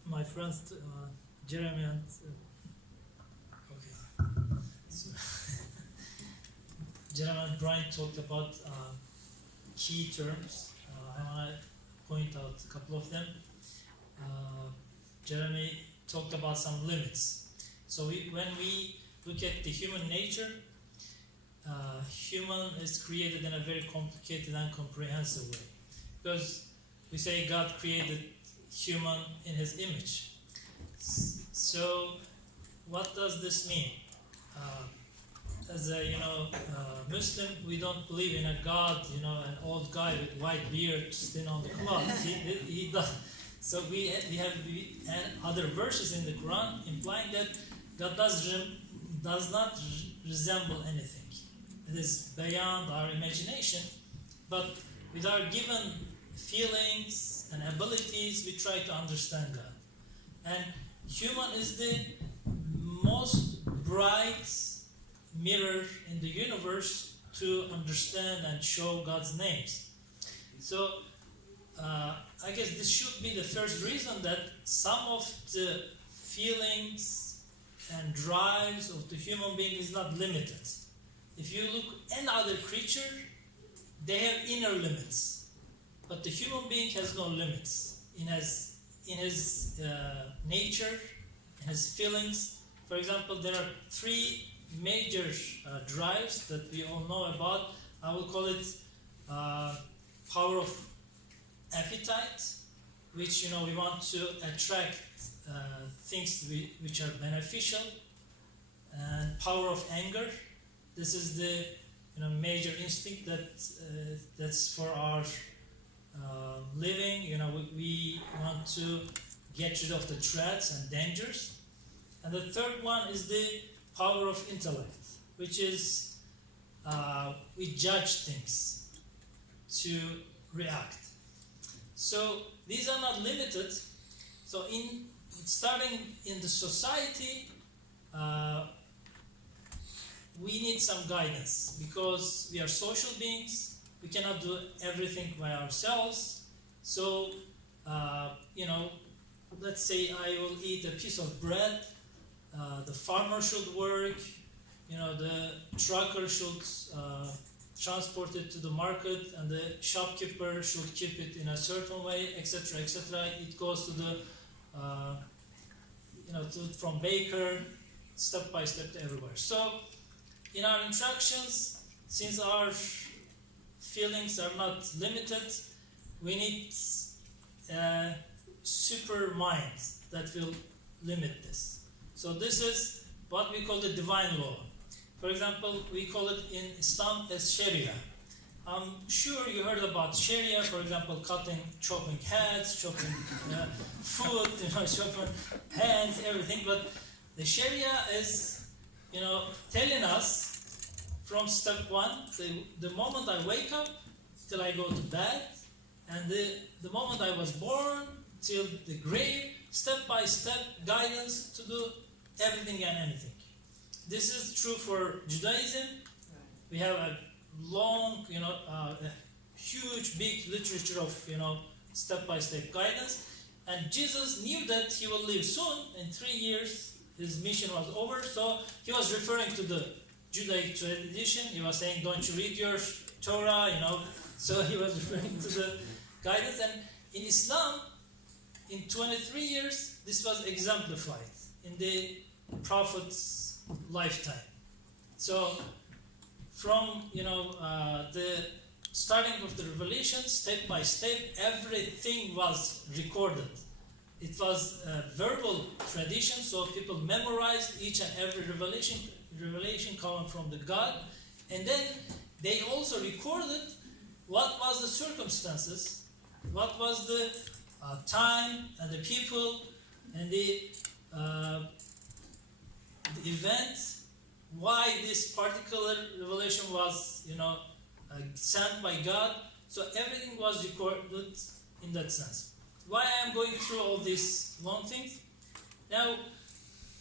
My friends Jeremy and Jeremy and Brian talked about key terms. I want to point out a couple of them. Jeremy talked about some limits. So when we look at the human nature, human is created in a very complicated and comprehensive way. Because we say God created human in his image. So what does this mean? As a Muslim, we don't believe in a God, an old guy with white beard sitting on the cloth. He does. So we have other verses in the Quran implying that God does not resemble anything. It is beyond our imagination, but with our given feelings and abilities, we try to understand God. And human is the most bright mirror in the universe to understand and show God's names. So I guess this should be the first reason that some of the feelings and drives of the human being is not limited. If you look at any other creature, they have inner limits, but the human being has no limits in his nature, in his feelings. For example, there are three major drives that we all know about. I will call it power of appetite, which we want to attract things which are beneficial, and power of anger. This is the major instinct that's for our living. We want to get rid of the threats and dangers. And the third one is the power of intellect, which is we judge things to react. So these are not limited. So starting in the society, we need some guidance because we are social beings. We cannot do everything by ourselves. So, let's say I will eat a piece of bread. The farmer should work. The trucker should transport it to the market, and the shopkeeper should keep it in a certain way, etc., etc. It goes to the, from Baykar, step by step to everywhere. So, in our instructions, since our feelings are not limited, we need a super mind that will limit this. So this is what we call the divine law. For example, we call it in Islam as Sharia. I'm sure you heard about Sharia, for example, chopping heads, chopping food, chopping hands, everything. But the Sharia is, telling us from step one, the moment I wake up till I go to bed, and the moment I was born till the grave, step by step guidance to do everything and anything. This is true for Judaism. We have a long, a huge, big literature of, step-by-step guidance. And Jesus knew that he will live soon. In 3 years, his mission was over. So he was referring to the Judaic tradition. He was saying, don't you read your Torah, So he was referring to the guidance. And in Islam, in 23 years, this was exemplified in the Prophet's lifetime. So from the starting of the revelation, step by step, everything was recorded. It was a verbal tradition, so people memorized each and every revelation coming from the God, and then they also recorded what was the circumstances, what was the time and the people and the event, why this particular revelation was, sent by God. So everything was recorded in that sense. Why I am going through all these long things? Now,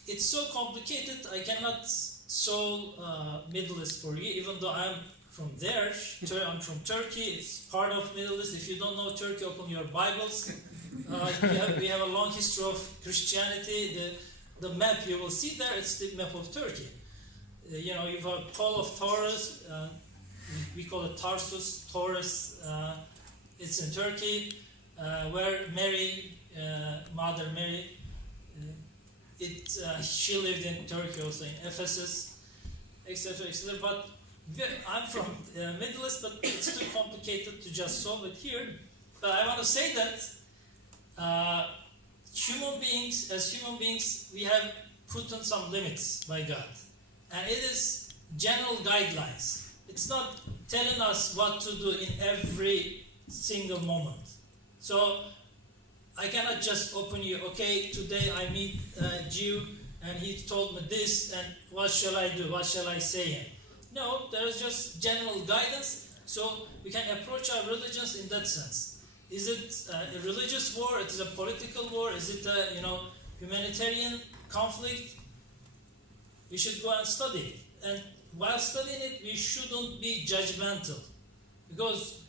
it's so complicated, I cannot solve Middle East for you, even though I'm from there. I'm from Turkey, it's part of Middle East. If you don't know Turkey, open your Bibles. We have a long history of Christianity. The map you will see there, it's the map of Turkey. You have Pole of Taurus, we call it Tarsus, Taurus. It's in Turkey, where Mary, Mother Mary, she lived in Turkey, also in Ephesus, etc., etc. But I'm from the Middle East, but it's too complicated to just solve it here. But I want to say that human beings, we have put on some limits by God. And it is general guidelines. It's not telling us what to do in every single moment. So I cannot just open you, okay, today I meet a Jew and he told me this, and what shall I do? What shall I say him? No, there is just general guidance, so we can approach our religions in that sense. Is it a religious war? It is a political war? Is it a humanitarian conflict? We should go and study it. And while studying it, we shouldn't be judgmental, because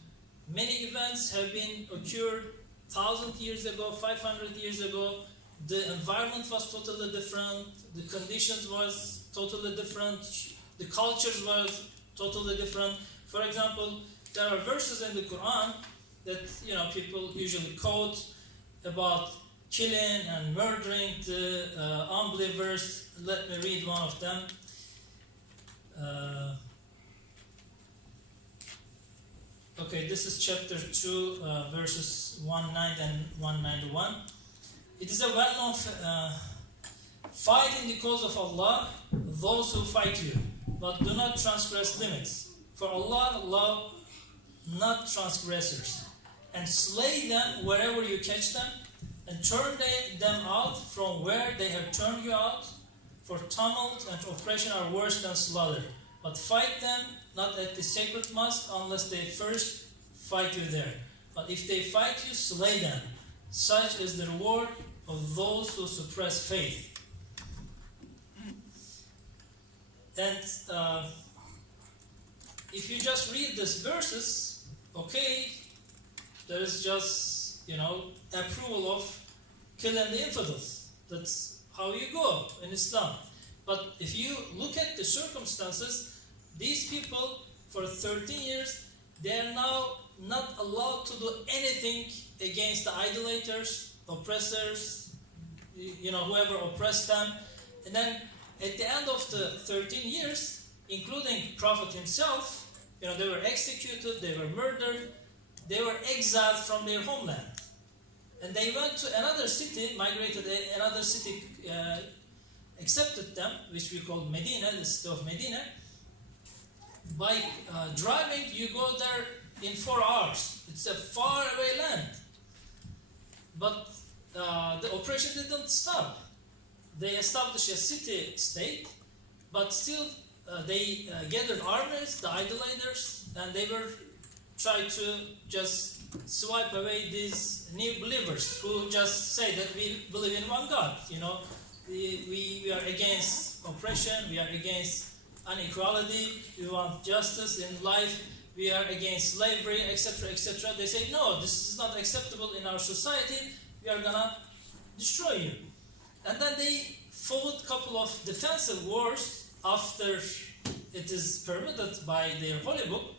many events have been occurred 1,000 years ago, 500 years ago. The environment was totally different. The conditions was totally different. The cultures were totally different. For example, there are verses in the Quran that people usually quote about killing and murdering the unbelievers. Let me read one of them. Okay, this is chapter 2, verses 190 and 191. It is a well-known fight in the cause of Allah, those who fight you, but do not transgress limits. For Allah loves not transgressors. And slay them wherever you catch them, and turn them out from where they have turned you out. For tumult and oppression are worse than slaughter. But fight them not at the sacred mosque unless they first fight you there. But if they fight you, slay them. Such is the reward of those who suppress faith. And if you just read these verses, okay, there is just, approval of killing the infidels. That's how you go in Islam. But if you look at the circumstances, these people, for 13 years, they are now not allowed to do anything against the idolaters, oppressors, whoever oppressed them. And then at the end of the 13 years, including Prophet himself, they were executed, they were murdered, they were exiled from their homeland. And they went to another city, migrated another city, accepted them, which we call Medina, the city of Medina. By driving, you go there in 4 hours. It's a far away land. But the oppression didn't stop. They established a city-state, but still they gathered armies, the idolaters, and they were trying to just swipe away these new believers who just say that we believe in one God. We are against oppression, we are against inequality, we want justice in life, we are against slavery, etc., etc. They say, no, this is not acceptable in our society, we are gonna destroy you. And then they fought a couple of defensive wars after it is permitted by their holy book.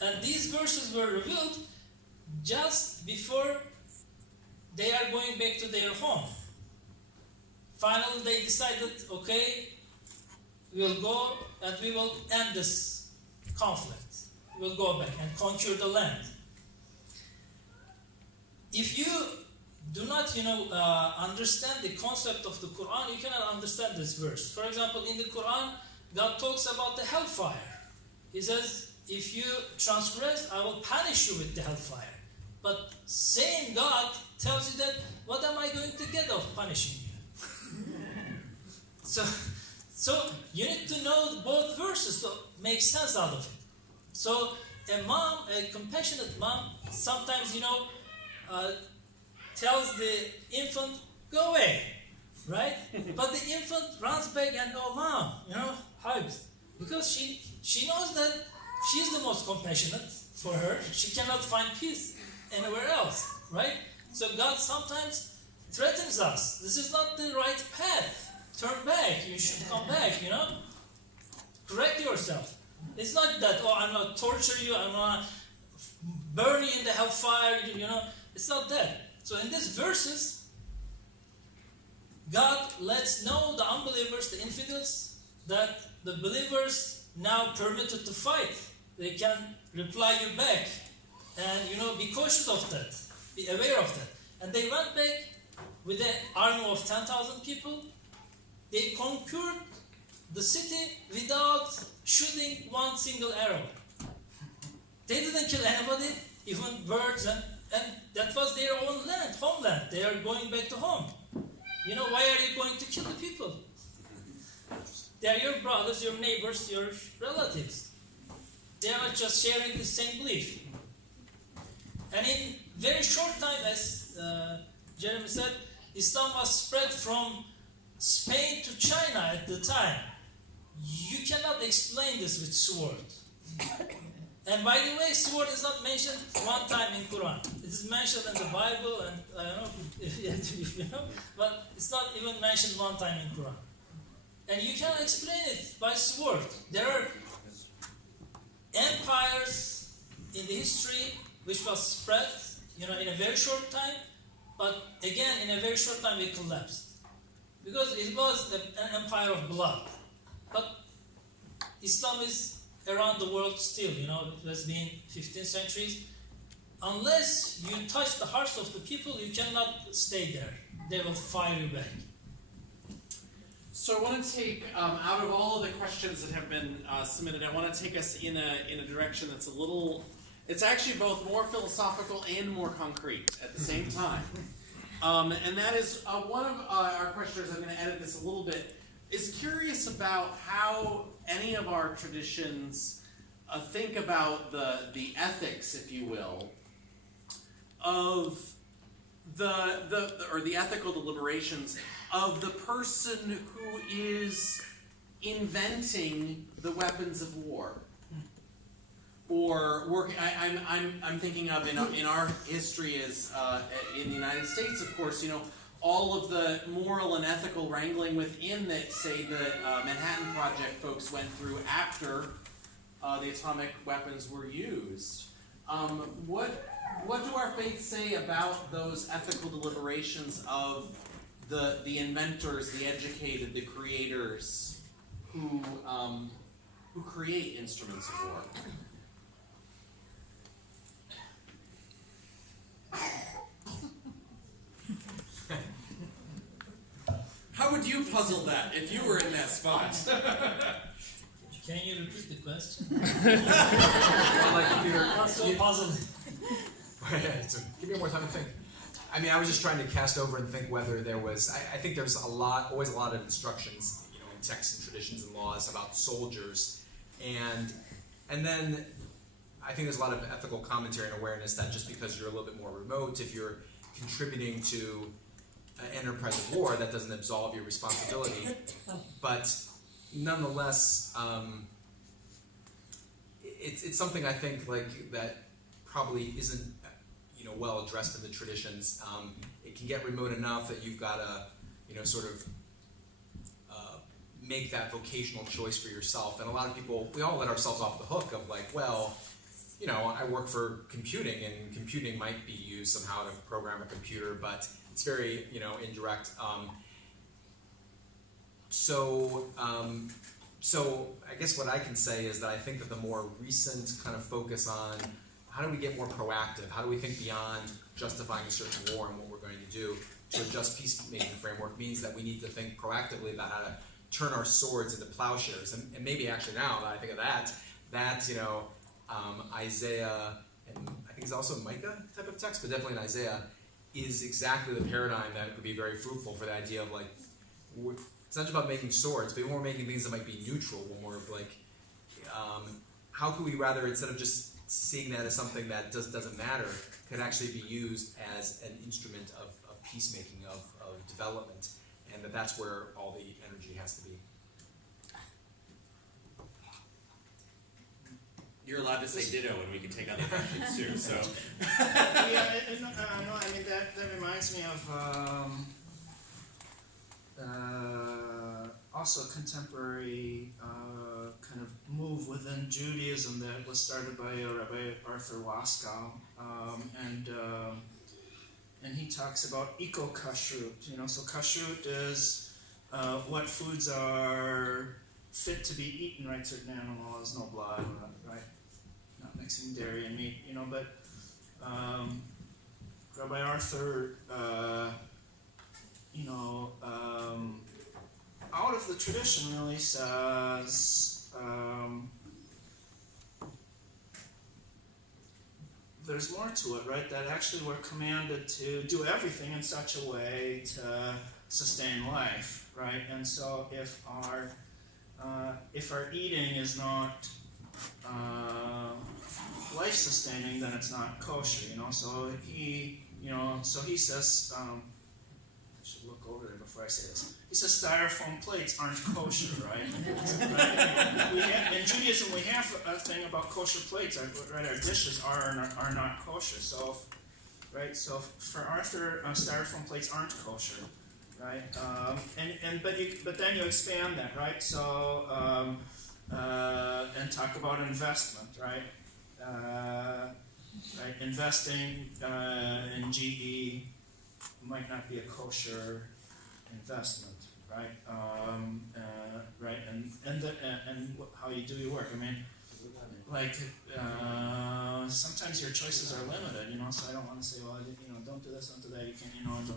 And these verses were revealed just before they are going back to their home. Finally, they decided, okay, we'll go and we will end this conflict. We'll go back and conquer the land. If you do not, understand the concept of the Quran, you cannot understand this verse. For example, in the Quran, God talks about the hellfire. He says, if you transgress, I will punish you with the hellfire. But same God tells you that, what am I going to get of punishing you? So you need to know both verses to make sense out of it. So a compassionate mom, sometimes, tells the infant, go away, right? But the infant runs back and, oh, mom, hugs. Because she knows that she's the most compassionate for her. She cannot find peace anywhere else, right? So God sometimes threatens us. This is not the right path. Turn back. You should come back, Correct yourself. It's not that, oh, I'm going to torture you, I'm going to burn you in the hellfire, you know. It's not that. So in these verses, God lets know the unbelievers, the infidels, that the believers now permitted to fight. They can reply you back. And, you know, be cautious of that. Be aware of that. And they went back with an army of 10,000 people. They conquered the city without shooting one single arrow. They didn't kill anybody, even birds, and that was their own land, homeland. They are going back to home. You know, why are you going to kill the people? They are your brothers, your neighbors, your relatives. They are just sharing the same belief. And in very short time, as Jeremy said, Islam was spread from Spain to China at the time. You cannot explain this with sword. And by the way, sword is not mentioned one time in Quran. It is mentioned in the Bible, and I don't know if you know, but it's not even mentioned one time in Quran. And you cannot explain it by sword. There are empires in the history which was spread, you know, in a very short time, but again, in a very short time it collapsed. Because it was an empire of blood. But Islam is around the world still, you know, it has been 15 centuries. Unless you touch the hearts of the people, you cannot stay there. They will fire you back. So I want to take, out of all of the questions that have been submitted, I want to take us in a direction that's a little, it's actually both more philosophical and more concrete at the same time. And that is, one of our questioners, I'm going to edit this a little bit, is curious about how any of our traditions think about the ethics, if you will, of the ethical deliberations of the person who is inventing the weapons of war, or working. I'm thinking of in our history as in the United States, of course, you know, all of the moral and ethical wrangling within that, say, the Manhattan Project folks went through after the atomic weapons were used. What do our faiths say about those ethical deliberations of the inventors, the educated, the creators, who create instruments of war? How would you puzzle that if you were in that spot? Can you repeat the question? Like if you're, Not so puzzling. so give me more time to think. I mean, I was just trying to cast over and think whether there was. I think there's always a lot of instructions, you know, in texts and traditions and laws about soldiers, and then I think there's a lot of ethical commentary and awareness that just because you're a little bit more remote, if you're contributing to an enterprise of war, that doesn't absolve your responsibility. But nonetheless, it's something I think like that probably isn't, you know, well addressed in the traditions. It can get remote enough that you've got to, you know, sort of make that vocational choice for yourself. And a lot of people, we all let ourselves off the hook of like, well, you know, I work for computing, and computing might be used somehow to program a computer, but it's very, you know, indirect. So I guess what I can say is that I think that the more recent kind of focus on how do we get more proactive, how do we think beyond justifying a certain war and what we're going to do to a just peacemaking framework means that we need to think proactively about how to turn our swords into plowshares. And maybe actually now that I think of that, you know, Isaiah, and I think it's also Micah type of text, but definitely in Isaiah, is exactly the paradigm that could be very fruitful for the idea of like, it's not just about making swords, but when we're making things that might be neutral, when we're like, how could we rather, instead of just seeing that as something that doesn't matter, could actually be used as an instrument of peacemaking, of development, and that's where all the energy has to be. You're allowed to say ditto, and we can take other questions too. So, Yeah, no, I mean that reminds me of also a contemporary kind of move within Judaism that was started by Rabbi Arthur Waskow, and he talks about eco-kashrut. So kashrut is what foods are fit to be eaten, right? Certain animals, no blood, right? Not mixing dairy and meat, but Rabbi Arthur, out of the tradition really says there's more to it, right? That actually we're commanded to do everything in such a way to sustain life, right? And so if our eating is not life-sustaining, then it's not kosher, So he says, I should look over there before I say this. He says styrofoam plates aren't kosher, right? In Judaism, we have a thing about kosher plates, right? Our dishes are not kosher. So for Arthur, styrofoam plates aren't kosher, right? But then you expand that, right? So and talk about investment, right? Investing in GE might not be a kosher investment, right? And how you do your work. Sometimes your choices are limited, So I don't want to say, well, don't do this, don't do that. You can't,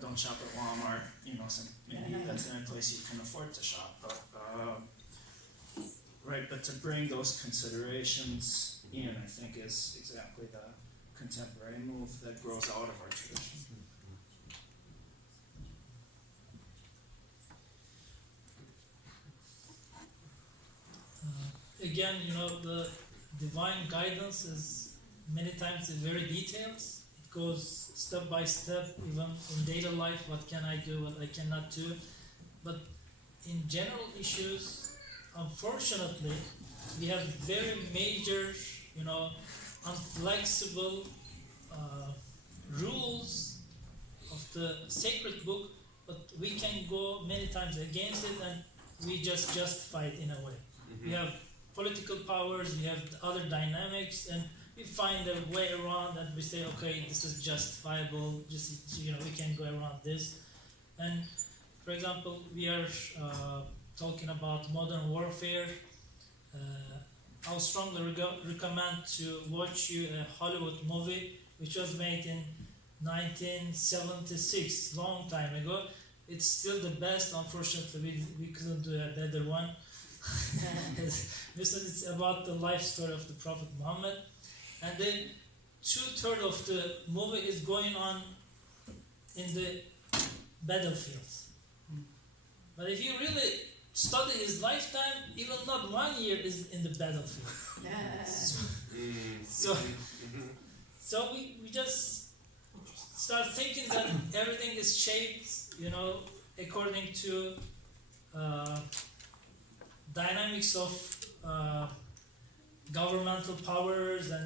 don't shop at Walmart. Maybe that's the only place you can afford to shop. But to bring those considerations in, I think, is exactly the contemporary move that grows out of our tradition. Again, the divine guidance is many times in very details. It goes step by step, even in daily life, what can I do, what I cannot do. But in general issues, unfortunately, we have very major, unflexible rules of the sacred book, but we can go many times against it, and we just justify it in a way. Mm-hmm. We have political powers, we have other dynamics, and we find a way around, and we say, okay, this is justifiable, we can go around this. And for example, we are talking about modern warfare. I would strongly recommend to watch you a Hollywood movie which was made in 1976, long time ago. It's still the best. Unfortunately, we couldn't do a better one. It's about the life story of the Prophet Muhammad, and then 2/3 of the movie is going on in the battlefields. But if you really study his lifetime, even not 1 year is in the battlefield. So we just start thinking that everything is shaped, according to dynamics of governmental powers, and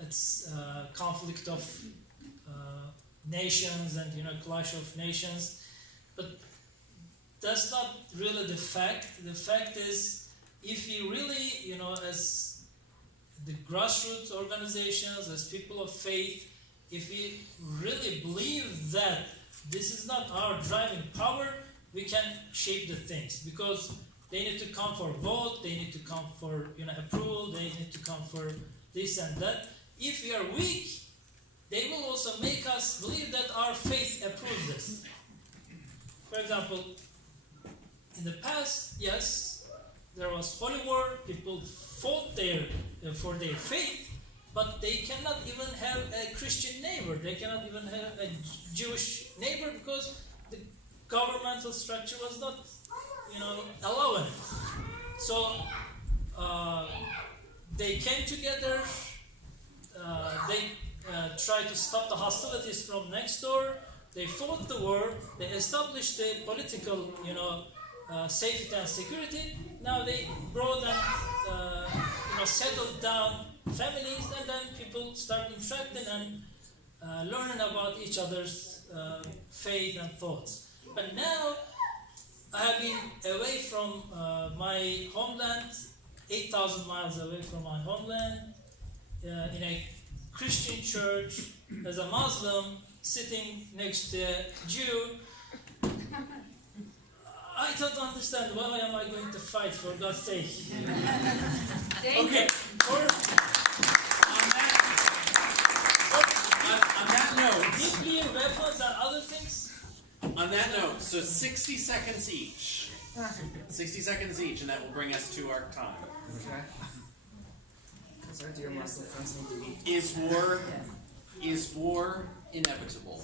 it's conflict of nations, and clash of nations. But that's not really the fact. The fact is, if you really, as the grassroots organizations, as people of faith, if we really believe that this is not our driving power, we can shape the things, because they need to come for vote, they need to come for approval, they need to come for this and that. If we are weak, they will also make us believe that our faith approves this. For example, in the past, yes, there was holy war, people fought for their faith, but they cannot even have a Christian neighbor, they cannot even have a Jewish neighbor, because the governmental structure was not, allowing it. So they came together, they tried to stop the hostilities from next door, they fought the war, they established the political, safety and security. Now they brought and settled down families, and then people start interacting, and learning about each other's faith and thoughts. But now I have been away from my homeland, 8,000 miles away from my homeland, in a Christian church, as a Muslim sitting next to a Jew. I don't understand, why am I going to fight, for God's sake? Okay. On that note, Nuclear weapons and other things? On that note, so 60 seconds each. 60 seconds each, and that will bring us to our time. Okay. Because our dear Muslim friends need to eat. Is war inevitable?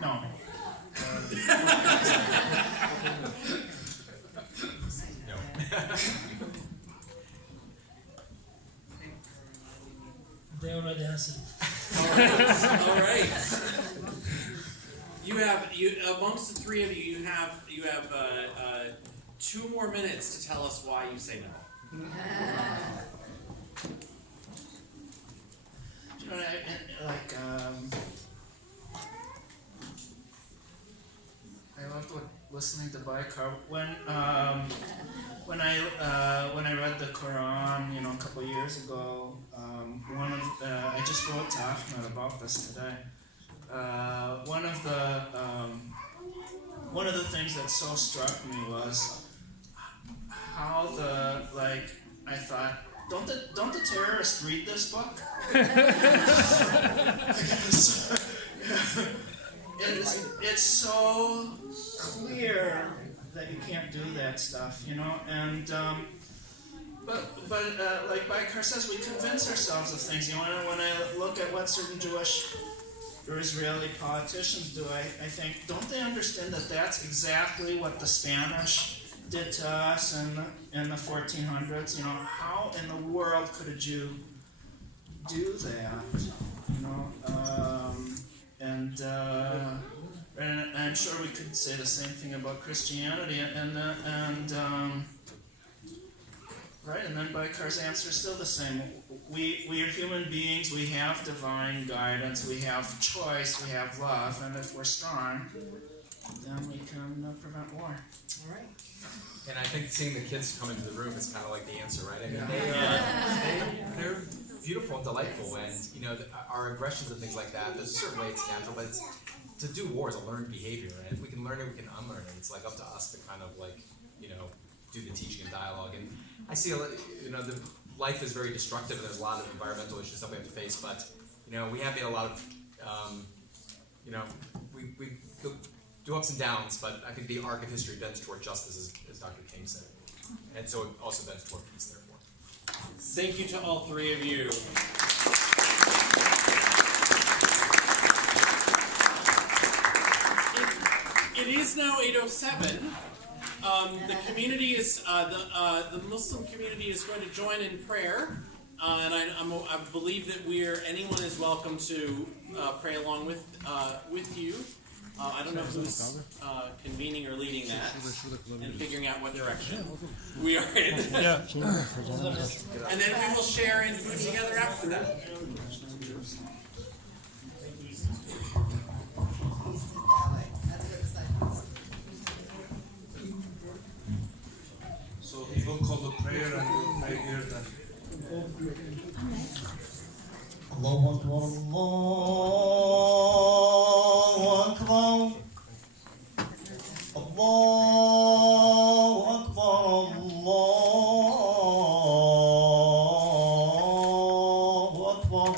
No. No. They already answered. All right. You amongst the three of you, you have 2 more minutes to tell us why you say no. You know, I loved listening to Baykar when I read the Quran, you know, a couple of years ago. I just wrote to Ahmed about this today. One of the things that so struck me was how I thought, don't the terrorists read this book? It's so clear that you can't do that stuff, you know, and but like Baykar says, we convince ourselves of things. You know, when I look at what certain Jewish or Israeli politicians do, I think, don't they understand that that's exactly what the Spanish did to us in the 1400s? You know, how in the world could a Jew do that? You know, and I'm sure we could say the same thing about Christianity, right, and then Baykar's answer is still the same. We are human beings, we have divine guidance, we have choice, we have love, and if we're strong, then we can prevent war. All right. And I think seeing the kids come into the room is kind of like the answer, right? I mean, they're beautiful and delightful, and you know, our aggressions and things like that, there's a certain way it's natural, but to do war is a learned behavior, and if we can learn it, we can unlearn it. It's like up to us to kind of like, you know, do the teaching and dialogue. And I see, you know, the life is very destructive, and there's a lot of environmental issues that we have to face, but, you know, we have made a lot of, you know, we do ups and downs, but I think the arc of history bends toward justice, as Dr. King said. And so it also bends toward peace, therefore. Thank you to all 3 of you. It is now 8:07. The community is the Muslim community is going to join in prayer, and I believe that anyone is welcome to pray along with you. I don't know who's convening or leading that and figuring out what direction we are in. And then we will share in food together after that. So he will call the prayer and we'll pray here then. Allahu Akbar, Allahu Akbar, Allahu Akbar, Allahu Akbar.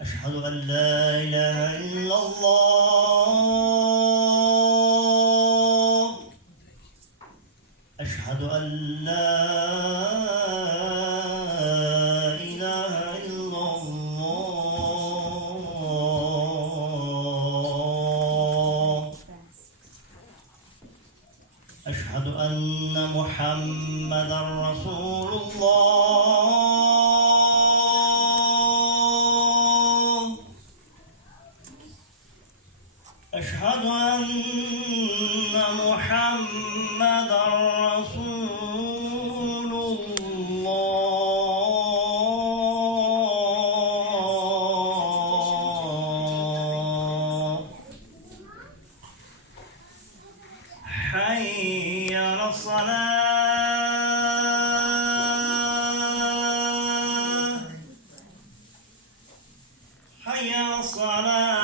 Ashhadu an la ilaha illallah. أشهد أن لا إله إلا الله. أشهد أن محمدا رسول الله. أشهد أن محمدا رسول الله. على الصلاة حي على الصلاة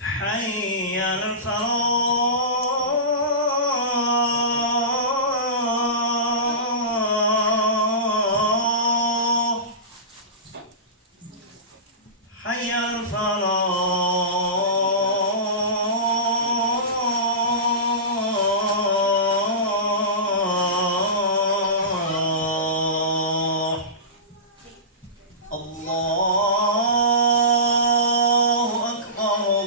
حي على الفلاح حي على الفلاح الله أكبر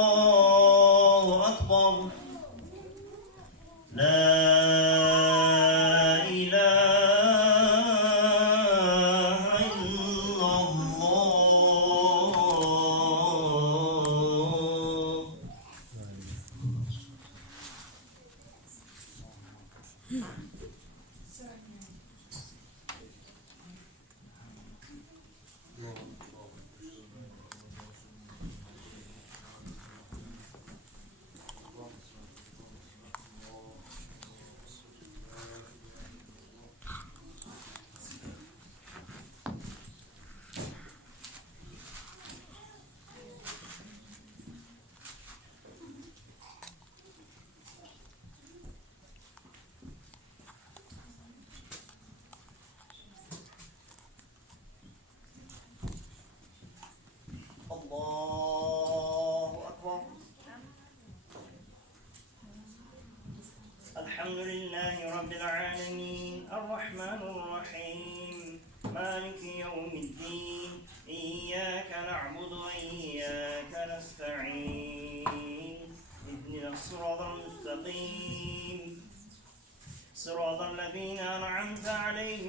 الله أكبر لا إله إلا الله الله أكبر الحمد لله رب العالمين الرحمن الرحيم مالك يوم الدين إياك نعبد وإياك نستعين اهدنا الصراط المستقيم صراط الذين أنعمت عليهم